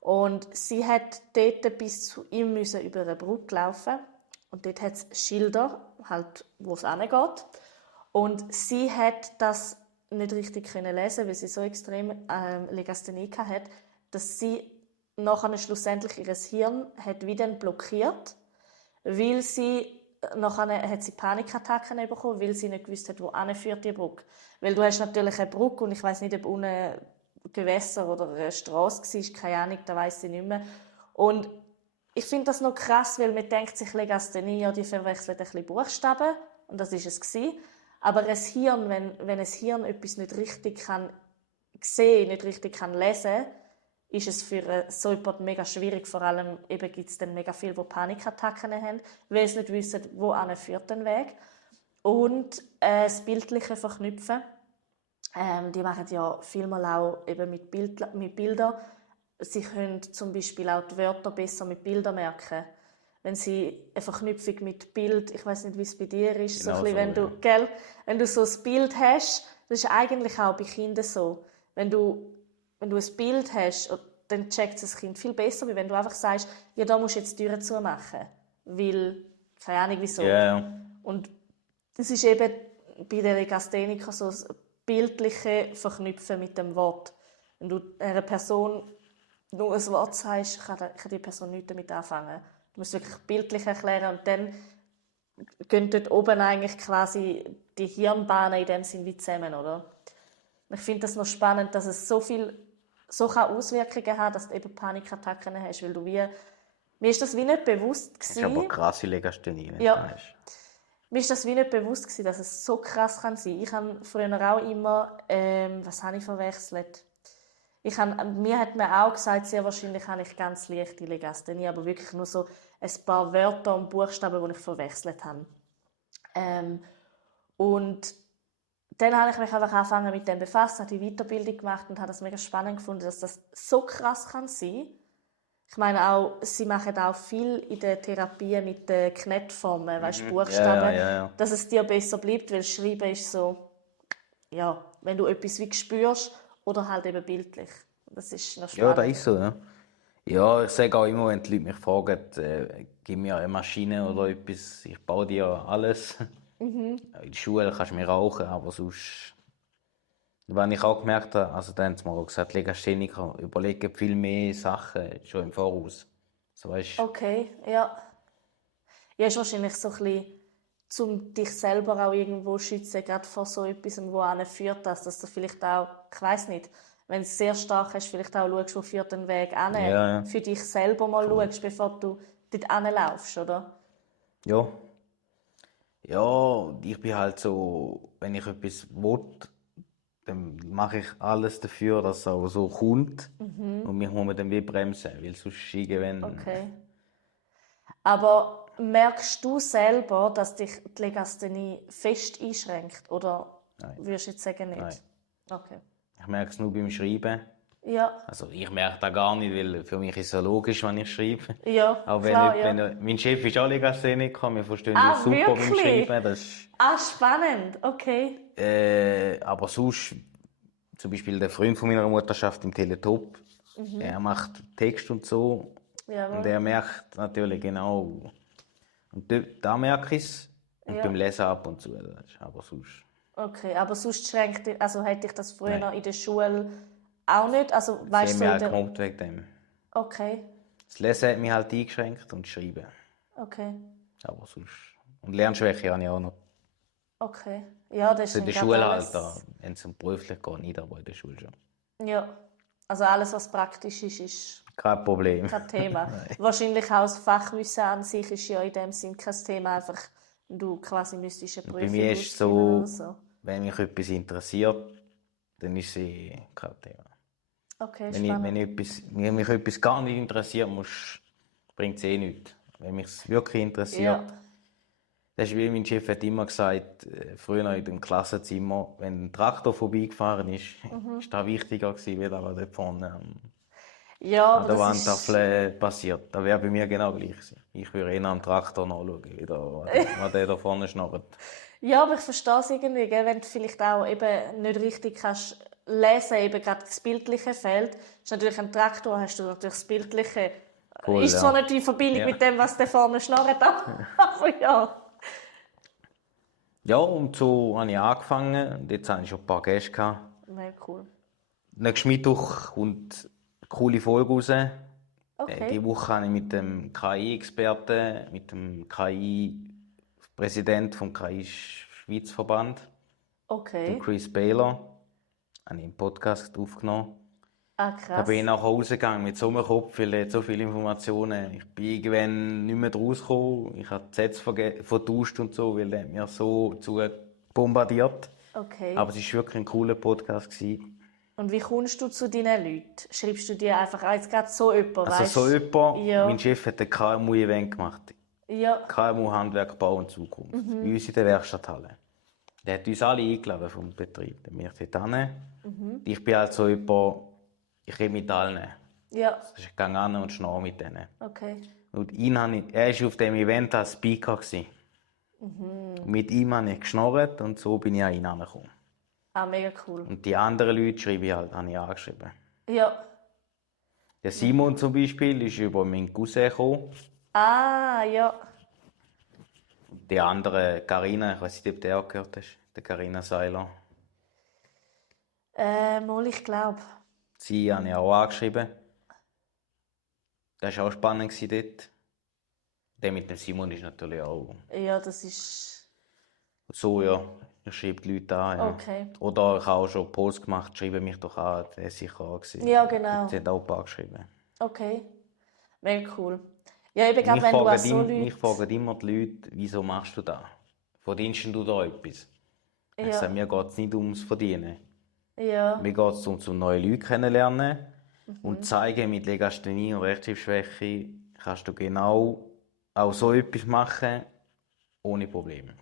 Und sie hat dort bis zu ihm müssen über eine Brücke laufen. Und dort hat es Schilder, halt, wo es hingeht. Und sie hat das nicht richtig können lesen, weil sie so extrem Legasthenie hat, dass sie nachher schlussendlich ihr Hirn hat wieder blockiert, weil sie nachher hat sie Panikattacken bekommen, weil sie nicht gewusst hat, wo führt die Brücke. Weil du hast natürlich eine Brücke und ich weiß nicht, ob unten Gewässer oder eine Straße war, keine Ahnung, da weiss ich nicht mehr. Und ich finde das noch krass, weil man denkt sich, Legasthenie, ja, die verwechseln ein bisschen Buchstaben und das ist es gewesen. Aber ein Hirn, wenn ein Hirn etwas nicht richtig kann sehen, nicht richtig kann lesen, ist es für so jemanden mega schwierig. Vor allem gibt es dann mega viele, die Panikattacken haben, weil sie nicht wissen, wo führt der Weg. Und das bildliche Verknüpfen. Die machen ja vielmal auch eben mit Bildern. Sie können zum Beispiel auch die Wörter besser mit Bildern merken. Wenn sie eine Verknüpfung mit Bild, ich weiß nicht, wie es bei dir ist, Genau so ein bisschen, so, wenn du so ein Bild hast, das ist eigentlich auch bei Kindern so. Wenn du ein Bild hast, dann checkt das Kind viel besser, als wenn du einfach sagst, ja, da musst du jetzt die Türen zumachen. Weil, keine Ahnung wieso. Ja. Und das ist eben bei den Legasthenikern so das bildliche Verknüpfen mit dem Wort. Wenn du einer Person nur ein Wort sagst, kann die Person nichts damit anfangen. Du musst wirklich bildlich erklären und dann gehen dort oben eigentlich quasi die Hirnbahnen in dem Sinn wie zusammen, oder? Ich finde das noch spannend, dass es so kann Auswirkungen haben, dass du eben Panikattacken hast, weil mir ist das wie nicht bewusst Das ist aber gewesen. krasse Legasthenie, wenn Ja. du das hast. Mir ist das wie nicht bewusst gewesen, dass es so krass kann sein. Ich habe früher auch immer, was habe ich verwechselt? Mir hat man auch gesagt, sehr wahrscheinlich habe ich ganz leichte Legasthenie, aber wirklich nur so ein paar Wörter und Buchstaben, die ich verwechselt habe. Und dann habe ich mich einfach angefangen mit dem befassen, habe die Weiterbildung gemacht und habe das mega spannend gefunden, dass das so krass kann sein. Ich meine auch, sie machen auch viel in der Therapie mit den Knettformen, weißt, Buchstaben, Ja. dass es dir besser bleibt, weil Schreiben ist so, ja, wenn du etwas wie spürst oder halt eben bildlich. Das ist noch Ja, spannend. das ist so, ja. Ja, ich sage auch immer, wenn die Leute mich fragen, gib mir eine Maschine oder etwas, ich baue dir alles. In der Schule kannst du mir rauchen, aber sonst... Was ich auch gemerkt habe, also da haben sie mir auch gesagt, Legastheniker überlegen viel mehr Sachen schon im Voraus. So, weißt, Okay, ja. Ja, ist wahrscheinlich so ein bisschen, um dich selber auch irgendwo zu schützen, gerade vor so etwas, wo führt, dass du vielleicht auch, ich weiss nicht, wenn es sehr stark ist, vielleicht auch schaust, wo führt den Weg an, ja. für dich selber mal schaust, bevor du dort hinlaufst, oder? Ja. Ja, ich bin halt so, wenn ich etwas will, dann mache ich alles dafür, dass es auch so kommt. Und mich muss man dann wie bremsen, weil sonst irgendwann... Okay. Aber merkst du selber, dass dich die Legasthenie fest einschränkt? Oder würdest du jetzt sagen, nicht? Nein. Okay. Ich merke es nur beim Schreiben. Ja, Also ich merke das gar nicht, weil für mich ist es ja logisch, wenn ich schreibe. ja, Auch wenn, klar, wenn, ja. mein Chef ist auch Legastheniker, wir verstehen uns super beim wirklich? Schreiben. Das ist, Spannend, okay. aber sonst, zum Beispiel der Freund von meiner Mutter schafft im Teletop. Er macht Text und so. Jawohl. Und er merkt natürlich genau. Und da merke ich es. Und Ja. beim Lesen ab und zu. Das ist aber sonst. Okay, aber sonst schränkt dich, also hat dich das früher Nein. in der Schule auch nicht? Also Sie weißt haben du mich so halt in der... gemobbt wegen dem. Okay, Das Lesen hat mich halt eingeschränkt und das Schreiben. okay, Aber sonst. Und Lernschwäche habe ich auch noch. okay. Ja, das ist Also in dann der gerade Schule alles... halt, wenn es um beruflich geht, nicht, aber in der Schule schon. Ja, also alles, was praktisch ist, ist Kein Problem. kein Thema. Wahrscheinlich auch das Fachwissen an sich ist ja in dem Sinn kein Thema, einfach du quasi müsstest eine Bei Prüfung mir ist es ausfüllen so, oder so. wenn mich etwas interessiert, dann ist es kein Thema. Okay, Wenn spannend. wenn mich etwas gar nicht interessiert, bringt es nichts. Wenn mich es wirklich interessiert, Ja, das ist wie mein Chef hat immer gesagt, früher in dem Klassenzimmer, wenn ein Traktor vorbeigefahren ist, ist das wichtiger gewesen, wie das, was dort vorne ja, an aber der das ist... Wandtafel passiert. Das wäre bei mir genau gleich gewesen. Ich würde eher am Traktor nachschauen, was der da vorne schnarrt. Ja, aber ich verstehe es irgendwie, gell? Wenn du vielleicht auch eben nicht richtig kannst lesen, eben gerade das Bildliche fehlt. Ist natürlich ein Traktor, hast du natürlich das Bildliche. Voll, Ist zwar ja. nicht in Verbindung Ja. mit dem, was der vorne schnarrt, aber ja. Ja, und so habe ich angefangen. Und jetzt habe ich schon ein paar Gäste gehabt. Mega cool. Nächsten Mittwoch kommt eine coole Folge raus. Okay. Diese Woche habe ich mit dem KI-Experten, mit dem KI-Präsident vom KI-Schweizverband, dem Okay. Chris Baylor, habe ich einen Podcast aufgenommen. Da Krass. bin ich nachher rausgegangen mit so einem Kopf, weil er hat so viele Informationen. Ich bin irgendwann nicht mehr rausgekommen. Ich habe die Sätze vertauscht und so, weil er hat mir so zu bombardiert. Okay. Aber es war wirklich ein cooler Podcast gewesen. Und wie kommst du zu deinen Leuten? Schreibst du dir einfach jetzt gerade so jemanden, Also weißt so jemand, Ja. mein Chef hat ein KMU-Event gemacht. Ja. KMU Handwerk, Bau und Zukunft. Bei uns in der Werkstatthalle. Der hat uns alle eingeladen vom Betrieb. Dann bin ich dort hin. Ich bin halt so jemand, ich rede mit allen. Ja. Ich gehe hin und schnarre mit denen. Okay. Und er war auf dem Event als Speaker. Mit ihm habe ich geschnarrt und so bin ich an ihn herangekommen. Mega cool. Und die anderen Leute schreibe ich halt, habe ich angeschrieben. Ja. Der Simon zum Beispiel ist über meinen Cousin gekommen. Ja. Die andere, Carina, ich weiß nicht, ob du auch gehört hast, der Carina Seiler. Mal, ich glaube. Sie habe ich auch angeschrieben. Das war auch spannend dort. Der mit dem Simon ist natürlich auch Ja, das ist... so, ja. Ich schreibe die Leute an. Ja. Okay. Oder ich habe auch schon Post gemacht, schreibe mich doch an, der ist sicher auch gewesen. Ja, genau. Sie hat auch ein paar geschrieben. Okay. Mega cool. Ja, eben gerade wenn du auch so Mich Leute... fragen immer die Leute, wieso machst du das? Verdienst du da etwas? Ich Ja. sage, mir geht es nicht ums Verdienen. Ja. Mir geht es darum, um neue Leute kennenlernen und zeigen, mit Legasthenie und Rechtschreibschwäche kannst du genau auch so etwas machen, ohne Probleme.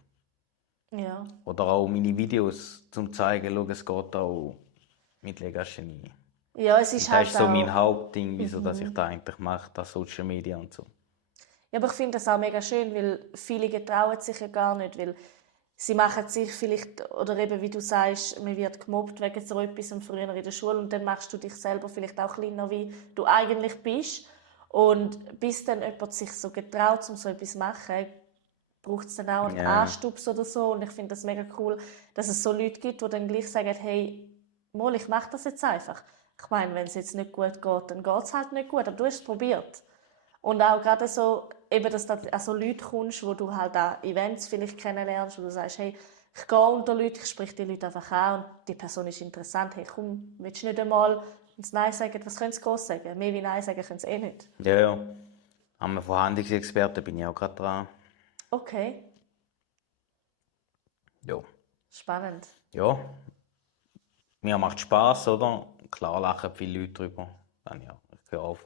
Ja. Oder auch meine Videos, um zu zeigen, schau, es geht auch mit Legasthenie. Ja, es ist Das halt ist so auch... mein Hauptding, wieso dass ich das eigentlich mache, das Social Media und so. Ja, aber ich finde das auch mega schön, weil viele getrauen sich ja gar nicht, weil sie machen sich vielleicht, oder eben wie du sagst, man wird gemobbt wegen so etwas früher in der Schule und dann machst du dich selber vielleicht auch kleiner, wie du eigentlich bist. Und bis dann jemand sich so getraut, um so etwas zu machen, braucht es dann auch einen Ja, Anstups oder so. Und ich finde das mega cool, dass es so Leute gibt, die dann gleich sagen, hey, mal, ich mache das jetzt einfach. Ich meine, wenn es jetzt nicht gut geht, dann geht es halt nicht gut, aber du hast es probiert. Und auch gerade so, eben, dass du an so Leute kommst, wo du halt an Events vielleicht kennenlernst, wo du sagst, hey, ich gehe unter Leute, ich spreche die Leute einfach an und die Person ist interessant. Hey, komm, willst du nicht einmal ins Nein sagen? Was können sie groß sagen? Mehr wie Nein sagen können sie eh nicht. ja, ja. Haben wir Verhandlungsexperten, bin ich auch gerade dran. Okay, Ja. spannend. Ja, mir macht Spaß, oder? Klar lachen viele Leute drüber. Dann ja, ich höre auf,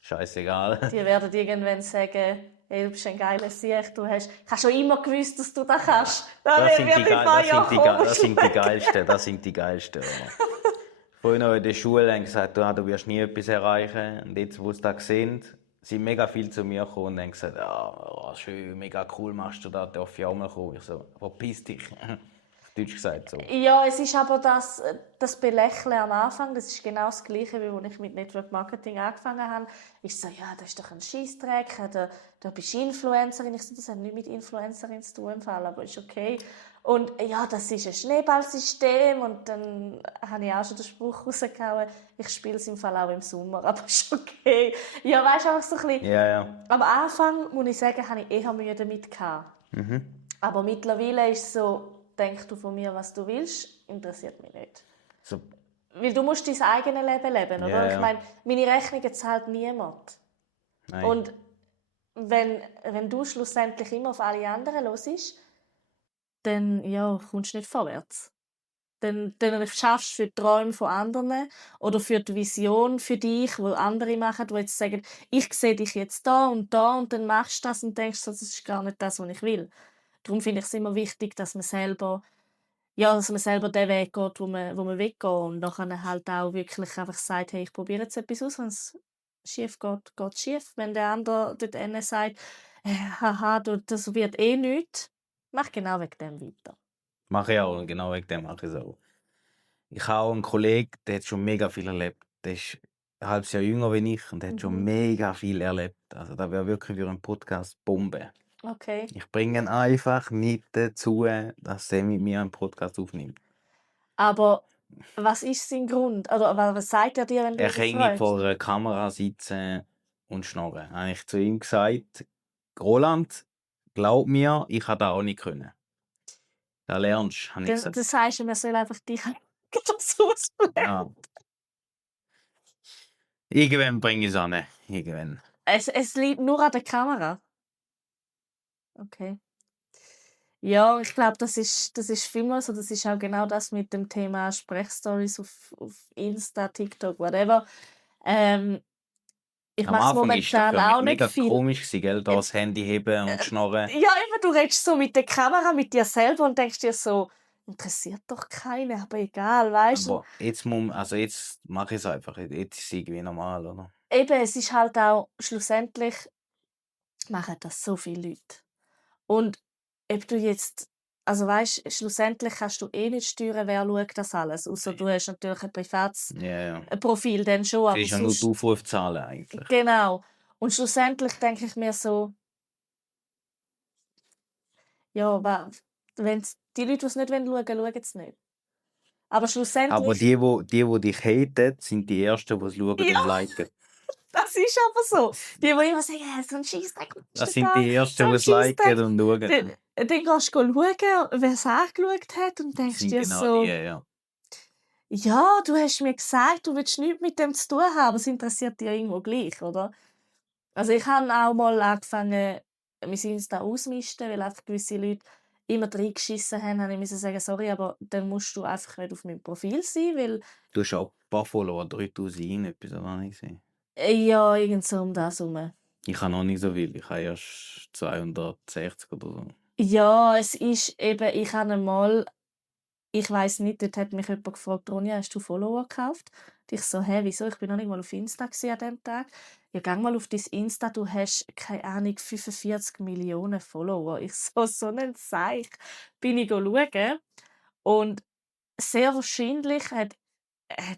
scheißegal. Die werden irgendwann sagen, hey, du bist ein geiler Sieg, ich habe schon immer gewusst, dass du das kannst. Das sind die, Wirklich ein paar Jahre das sind die komisch. geilsten, das sind die geilsten. Oder? Früher noch in der Schule haben gesagt, du wirst nie etwas erreichen. Und jetzt, wo sie das sehen, sind mega viel zu mir gekommen und haben gesagt, schön, mega cool machst du das, darf ich auch mal kommen. Ich so, verpiss dich. Auf Deutsch gesagt so. Ja, es ist aber das Belächeln am Anfang, das ist genau das Gleiche, wie als ich mit Network Marketing angefangen habe. Ich so, ja, das ist doch ein Scheissdreck, da bist du Influencerin. Ich so, das hat nichts mit Influencerin zu tun im Fall, aber ist okay. Und ja, das ist ein Schneeballsystem und dann habe ich auch schon den Spruch rausgehauen, ich spiele es im Fall auch im Sommer, aber ist okay. Ja, weißt du, einfach so ein bisschen. Ja, ja. Am Anfang, muss ich sagen, hatte ich eher Mühe damit gehabt. Aber mittlerweile ist es so, denk du von mir, was du willst, interessiert mich nicht. So, Weil du musst dein eigenes Leben leben, oder? Ja, Ich ja. meine, meine Rechnungen zahlt niemand. nein. Und wenn du schlussendlich immer auf alle anderen hörst, dann ja, kommst du nicht vorwärts. Dann schaffst du für die Träume von anderen oder für die Vision für dich, wo andere machen, die jetzt sagen, ich sehe dich jetzt da und dann machst du das und denkst, das ist gar nicht das, was ich will. Darum finde ich es immer wichtig, dass man selber den Weg geht, wo man will gehen und nachher halt auch wirklich einfach sagt, hey, ich probiere jetzt etwas aus, wenn es schief geht, geht es schief. Wenn der andere dort hinten sagt, haha, das wird eh nichts, mach genau wegen dem weiter. Mache ich auch, und genau wegen dem mache ich es auch. Ich habe auch einen Kollegen, der hat schon mega viel erlebt. Der ist ein halbes Jahr jünger wie ich und der hat schon mega viel erlebt. Also da wäre wirklich für einen Podcast Bombe. Okay. Ich bringe ihn einfach nicht dazu, dass er mit mir einen Podcast aufnimmt. Aber was ist sein Grund? Oder was sagt er dir, wenn du Er das kann nicht fragst? vor einer Kamera sitzen und schnurren. Habe ich zu ihm gesagt, Roland, glaub mir, ich habe das auch nicht können. Da lernst du, habe ich Dann gesagt. sagst du, man soll einfach dich das ausbleiben. Ja. Irgendwann bringe ich es an. Irgendwann. Es liegt nur an der Kamera. Okay. Ja, ich glaube, das ist vielmals so. Das ist auch genau das mit dem Thema Sprechstories auf Insta, TikTok, whatever. Ich Am mache es Anfang war das momentan für mich auch nicht mega viel. komisch, gell? Da das Handy heben und schnurren. Ja, eben, du redest so mit der Kamera, mit dir selber und denkst dir so, interessiert doch keinen, aber egal, weißt du? Aber jetzt, jetzt mache ich es einfach. Jetzt ist es irgendwie normal, oder? Eben, es ist halt auch, schlussendlich machen das so viele Leute. Und ob du jetzt, also weißt, schlussendlich kannst du eh nicht steuern, wer schaut das alles. Außer du hast natürlich ein privates Ja, ja. Profil dann schon. Du Aber siehst ja nur die sonst, Aufrufzahlen eigentlich. genau. Und schlussendlich denke ich mir so, ja, wenn die Leute, die es nicht schauen wollen, schauen es nicht. Aber schlussendlich, Aber die dich haten, sind die Ersten, die es schauen Ja. und liken. das ist aber so. Die immer sagen, so ein Scheissdreck, was Das ist sind da? die Ersten, So die ein es liken Scheissdreck. und schauen. Dann gehst du schauen, wer es angeschaut hat und Das denkst sind dir genau so, die, ja. ja, du hast mir gesagt, du willst nichts mit dem zu tun haben, aber es interessiert dich ja irgendwo gleich, oder? Also ich habe auch mal angefangen, mein Insta auszumisten, weil einfach gewisse Leute immer reingeschissen haben, habe ich müssen sagen, sorry, aber dann musst du einfach nicht auf meinem Profil sein, weil Du hast auch ein paar Follower, 3000 etwas, oder nicht gesehen? ja, irgend so um das herum. Ich habe noch nicht so viel, ich habe erst 260 oder so. Ja, es ist eben, ich habe einmal, ich weiss nicht, dort hat mich jemand gefragt, Ronja, hast du Follower gekauft? Und ich so, hä, wieso? Ich bin noch nicht mal auf Insta an dem Tag. ja, geh mal auf dein Insta, du hast, keine Ahnung, 45 Millionen Follower. Ich so ein Seich. Bin ich schauen und sehr wahrscheinlich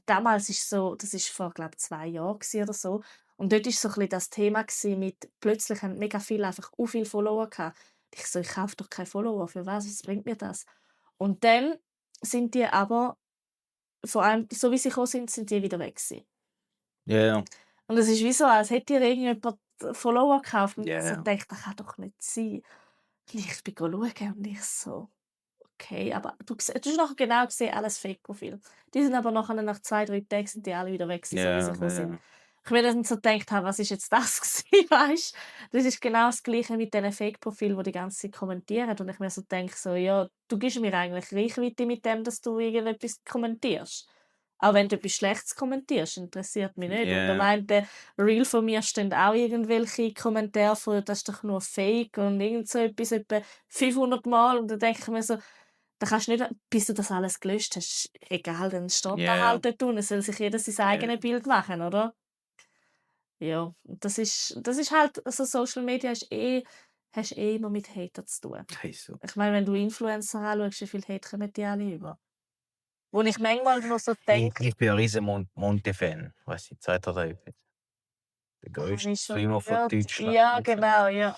damals ist so das ist vor, glaube 2 Jahren oder so, und dort ist so ein bisschen das Thema mit plötzlich haben mega viele einfach viel Follower gehabt. Ich so: „Ich kaufe doch keine Follower, für was? Was bringt mir das?“ Und dann sind die aber vor allem so wie sie gekommen sind die wieder weg gewesen. Ja, ja. Und es ist wie so, als hätte dir irgendjemand Follower gekauft und Ja, ich so ja. gedacht: „Das kann doch nicht sein.“ Und ich bin schauen und ich so: „Okay“, aber du hast nachher genau gesehen, alles Fake-Profil. Die sind aber nachher nach 2, 3 Tagen sind die alle wieder weg gewesen, so wie sie Ja, gekommen ja, sind. ja. Ich mir dann so gedacht habe: „Was ist jetzt das gewesen?“ Weißt du? Das ist genau das Gleiche mit diesen Fake-Profilen, die die ganze Zeit kommentieren und ich mir so denke so: „Ja, du gibst mir eigentlich Reichweite mit dem, dass du irgendetwas kommentierst. Auch wenn du etwas Schlechtes kommentierst, interessiert mich nicht.“ Und am Ja, einen Reel von mir stehen auch irgendwelche Kommentare von: „Das ist doch nur Fake“ und irgend so etwas etwa 500 Mal und dann denke ich mir so: „Da kannst du nicht bis du das alles gelöscht hast, egal, dann steht ja, da ja. halt dort unten, soll sich jeder sein Ja, eigenes Bild machen, oder?“ Ja, und das ist halt also Social Media ist hast immer mit Hatern zu tun. das ist so. Ich meine, wenn du Influencer anschaust, wie viel Hate kommen die alle über? Wo ich manchmal nur so denke: Ich bin ein riesen Monte-Fan. Weißt du, 2003. Der „Habe grösste ich schon Streamer von gehört.“ Deutschland. Ja, genau, ja.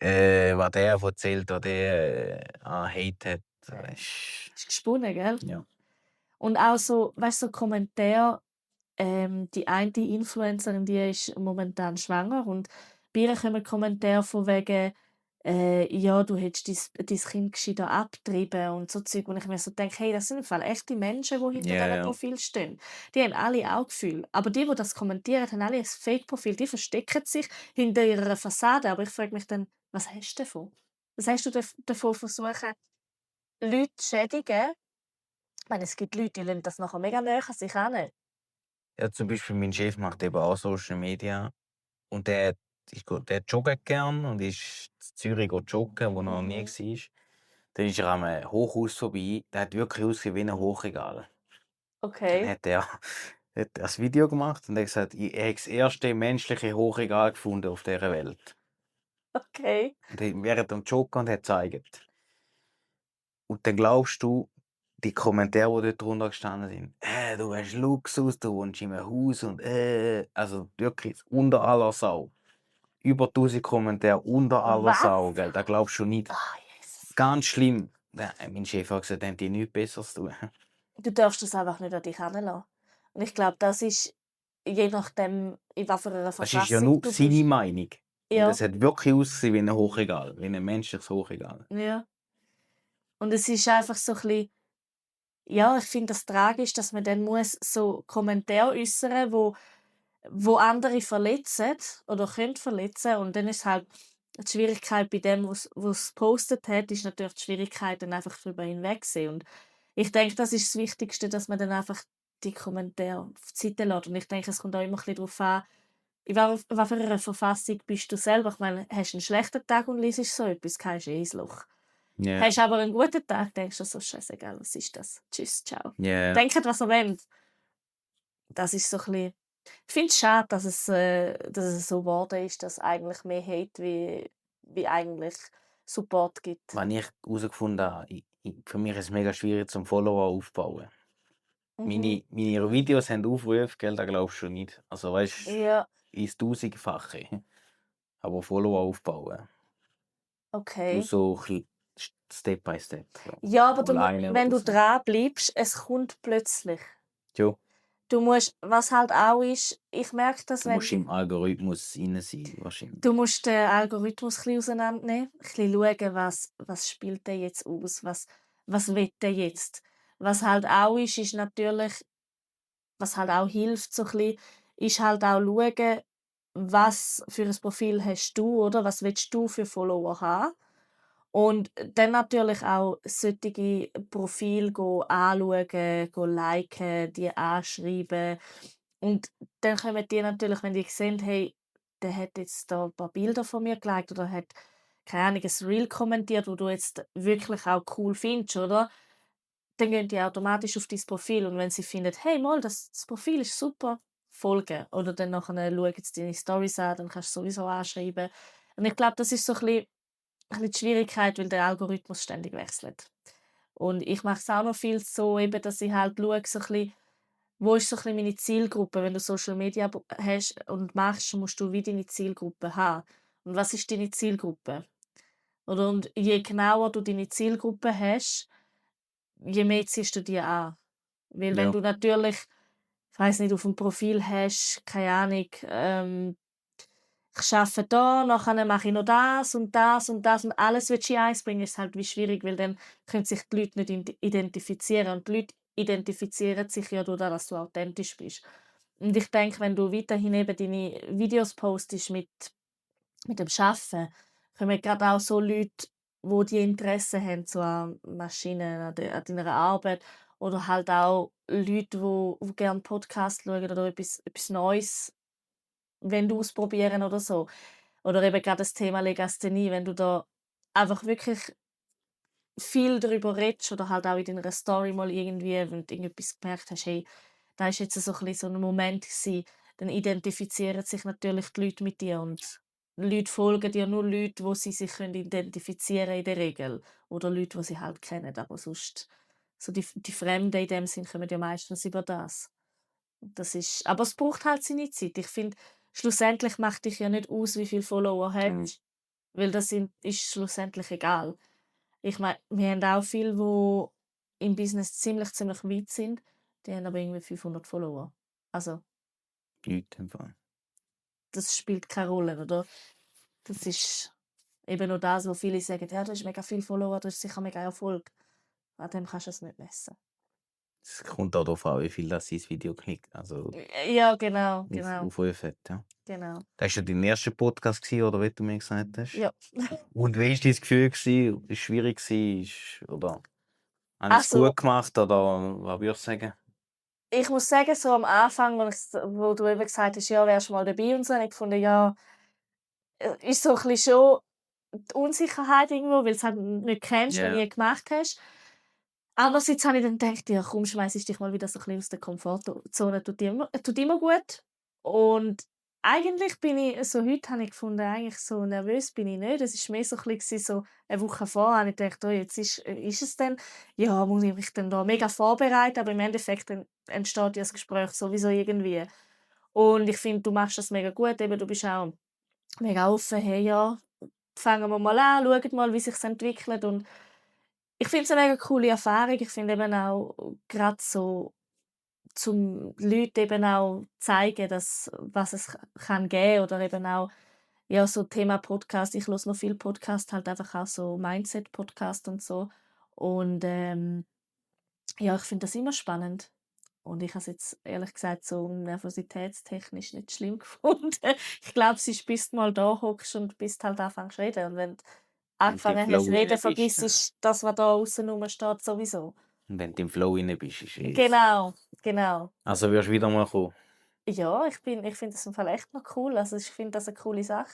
Was der erzählt, was der an Hate hat, Ist gesponnen, gell? ja. Und auch so, weißt du, so Kommentare, die eine Influencerin, die ist momentan schwanger und bei ihr kommen Kommentare von wegen, ja, du hättest dein Kind gescheiter abtreiben und so Zeug. Und ich mir so denke, hey, das sind im Fall echte Menschen, die hinter Ja, diesem ja. Profil stehen. Die haben alle auch Gefühle. Aber die das kommentieren, haben alle ein Fake-Profil. Die verstecken sich hinter ihrer Fassade. Aber ich frage mich dann, was hast du davon? Was hast du davon versuchen, Leute zu schädigen? Ich meine, es gibt Leute, die lassen das nachher mega nahe an sich heran. Ja, zum Beispiel mein Chef macht eben auch Social Media und der joggt gern und ist in Zürich joggen, wo er noch nie Mhm. war. Dann ist er am Hochhaus vorbei. Der hat wirklich ausgesehen wie ein Hochregal. Dann Okay, hat er hat er ein Video gemacht und hat gesagt, er habe das erste menschliche Hochregal gefunden auf dieser Welt. okay. Und während dem Joggen und hat gezeigt. Und dann glaubst du, die Kommentare, die dort drunter gestanden sind, du hast Luxus, du wohnst in einem Haus und also wirklich unter aller Sau. Über 1000 Kommentare unter aller Was? Sau, gell? Da glaubst du nicht. Ah, Jesus. Ganz schlimm. Ja, mein Chef hat gesagt, haben die nichts Besseres zu tun. Du darfst das einfach nicht an dich heranlassen. Und ich glaube, das ist, je nachdem, in was für einer Das ist ja Verfassung nur du seine bist. Meinung. Und Ja, es hat wirklich ausgesehen wie ein Hochregal, wie ein menschliches Hochregal. ja. Und es ist einfach so ein bisschen, ja, ich finde das tragisch, dass man dann muss so Kommentare äußern, wo andere verletzen oder können verletzen. Und dann ist halt die Schwierigkeit bei dem, was postet hat, ist natürlich die Schwierigkeit, dann einfach darüber hinwegsehen. Und ich denke, das ist das Wichtigste, dass man dann einfach die Kommentare auf die Seite lässt. Und ich denke, es kommt auch immer ein bisschen darauf an, in was für einer Verfassung bist du selber. Ich meine, hast du einen schlechten Tag und liest so etwas, gehst du ins Loch. Ja, Hast du aber einen guten Tag, denkst du so, scheißegal, was ist das? Tschüss, ciao. ja. Denkt, was ihr wollt. Das ist so ein bisschen ich finde es schade, dass es so geworden ist, dass eigentlich mehr Hate wie eigentlich Support gibt. Was ich herausgefunden habe, für mich ist es mega schwierig zum Follower aufbauen. Mhm. Meine Videos haben Aufrufe, gell, das glaubst du nicht. Also weißt Ja, du, ins Tausendfache. Aber Follower aufbauen. Nur okay. so ein bisschen Step by Step. So. Ja, aber Mal einen wenn oder du so. dran bleibst, es kommt plötzlich. Ja, Du musst was halt auch ist, ich merke das, du wenn musst im Algorithmus rein sein, wahrscheinlich. du musst den Algorithmus ein bisschen auseinandernehmen, ein bisschen schauen, was spielt der jetzt aus, was will der jetzt. Was halt auch ist natürlich was halt auch hilft so ein bisschen, ist halt auch schauen, was für ein Profil hast du, oder? Was willst du für Follower haben? Und dann natürlich auch solche Profile anschauen, liken, die anschreiben. Und dann kommen die natürlich, wenn die sehen, hey, der hat jetzt da ein paar Bilder von mir geliked oder hat, keine Ahnung, ein Reel kommentiert, wo du jetzt wirklich auch cool findest, oder? Dann gehen die automatisch auf dein Profil und wenn sie finden, hey, mal, das Profil ist super, folgen. Oder dann nachher schauen sie deine Storys an, dann kannst du sowieso anschreiben. Und ich glaube, das ist so ein bisschen die Schwierigkeit, weil der Algorithmus ständig wechselt. Und ich mache es auch noch viel so, eben, dass ich halt schaue, so ein bisschen, wo ist so ein bisschen meine Zielgruppe. Wenn du Social Media hast und machst, musst du wie deine Zielgruppe haben. Und was ist deine Zielgruppe? Oder und je genauer du deine Zielgruppe hast, je mehr ziehst du die an. Weil wenn Ja. du natürlich, ich weiß nicht, auf dem Profil hast, keine Ahnung, ich arbeite da, nachher mache ich noch das und das und das und alles willst du in eins bringen, ist halt wie schwierig, weil dann können sich die Leute nicht identifizieren. Und die Leute identifizieren sich ja dadurch, dass du authentisch bist. Und ich denke, wenn du weiterhin eben deine Videos postest mit dem Arbeiten, kommen gerade auch so Leute, wo die Interesse haben so an Maschinen, an deiner Arbeit oder halt auch Leute, die gerne Podcasts schauen oder etwas Neues ausprobieren oder so. Oder eben gerade das Thema Legasthenie, wenn du da einfach wirklich viel darüber redest oder halt auch in deiner Story mal irgendwie, wenn du irgendetwas gemerkt hast, hey, da ist jetzt so ein bisschen so ein Moment gewesen, dann identifizieren sich natürlich die Leute mit dir und Leute folgen dir nur Leute, wo sie sich identifizieren können in der Regel oder Leute, die sie halt kennen, aber sonst so die Fremden in dem Sinn kommen ja meistens über das. Das ist, aber es braucht halt seine Zeit. Ich finde, schlussendlich macht dich ja nicht aus, wie viele Follower du Mhm. hast, weil ist schlussendlich egal. Ich meine, wir haben auch viele, die im Business ziemlich weit sind, die haben aber irgendwie 500 Follower. Also, Nichts im Fall. das spielt keine Rolle, oder? Das ist eben nur das, wo viele sagen, ja, du hast mega viele Follower, du hast sicher mega Erfolg. An dem kannst du es nicht messen. Es kommt auch darauf an, wie viel das sein Video klickt. Also Ja, genau. aufrufen, ja. Genau. Das war ja dein erster Podcast, oder wie du mir gesagt hast? Ja. Und wie war dein Gefühl? War es schwierig? Oder habe ich es Also, gut gemacht? Oder was würdest du sagen? ich muss sagen, so am Anfang, wo du eben gesagt hast, ja, wärst du mal dabei und so, habe ich gefunden, ja, ist so ein bisschen schon die Unsicherheit irgendwo, weil du es halt nicht kennst und Ja. nie gemacht hast. Andererseits habe ich dann gedacht, ja, komm, schmeiß ich dich mal wieder so ein bisschen aus der Komfortzone, tut immer gut. Und eigentlich bin ich, so heute habe ich gefunden, eigentlich so nervös bin ich nicht. Es war mehr so ein bisschen so eine Woche vorher, habe ich gedacht, oh, jetzt ist es dann, ja, muss ich mich dann da mega vorbereiten, aber im Endeffekt entsteht ja das Gespräch sowieso irgendwie. Und ich finde, du machst das mega gut, eben, du bist auch mega offen, hey, ja, fangen wir mal an, schauen mal, wie sich entwickelt und ich finde es eine mega coole Erfahrung. Ich finde eben auch gerade so, zum Leuten eben auch zeigen, dass, was es kann geben oder eben auch ja, so Thema Podcast. Ich höre noch viel Podcast, halt einfach auch so Mindset-Podcast und so. Und ja, ich finde das immer spannend. Und ich habe es jetzt ehrlich gesagt so nervositätstechnisch nicht schlimm gefunden. Ich glaube, es ist, bis du mal da hockst und bis du halt anfängst zu reden. Und wenn du Wenn du im angefangen Flow hast zu rein reden, bist. vergisst du das, was da außen rum steht, sowieso. Und wenn du im Flow rein bist, ist es. Genau. Also wirst du wieder mal kommen. Ja, ich finde das im Fall echt noch cool. Also ich finde das eine coole Sache.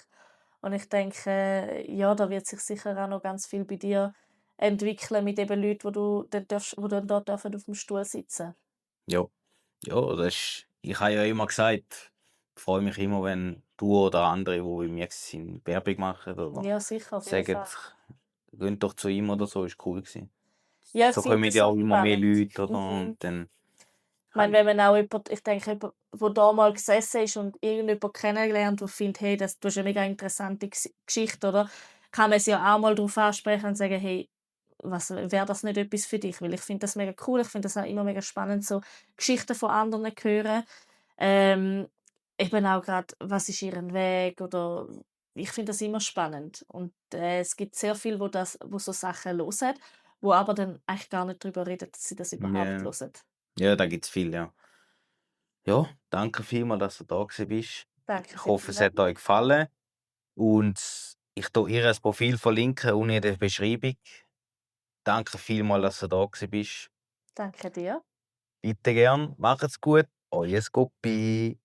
Und ich denke, ja, da wird sich sicher auch noch ganz viel bei dir entwickeln mit eben Leuten, wo dann dort dürfen auf dem Stuhl sitzen. Ja. Ja, ich habe ja immer gesagt, ich freue mich immer, wenn du oder andere, die bei mir sind, Werbung machen oder Ja, sicher, auf jeden sagen, Fall. geht doch zu ihm oder so, ist cool gewesen. Ja, ich So finde kommen das ja auch so immer mehr spannend. Leute, oder? Und dann Ich meine, wenn man auch ich denke, jemand, der da mal gesessen ist und irgendjemanden kennengelernt, der findet, hey, du hast eine mega interessante Geschichte, oder? Kann man sie ja auch mal darauf ansprechen und sagen, hey, wäre das nicht etwas für dich? Weil ich finde das mega cool, ich finde das auch immer mega spannend, so Geschichten von anderen zu hören. Eben auch gerade, was ist ihr Weg oder ich finde das immer spannend. Und es gibt sehr viele, wo so Sachen hören, wo aber dann eigentlich gar nicht darüber reden, dass sie das überhaupt ja, hören. ja, da gibt es viel, ja. Ja, danke vielmals, dass du da gewesen bist. Danke Ich für hoffe, die es hat euch gefallen. Und ich tue ihr ein Profil verlinken unten in der Beschreibung. Danke vielmals, dass du da gewesen bist. Danke dir. Bitte gern, macht's gut. Euer Skopi.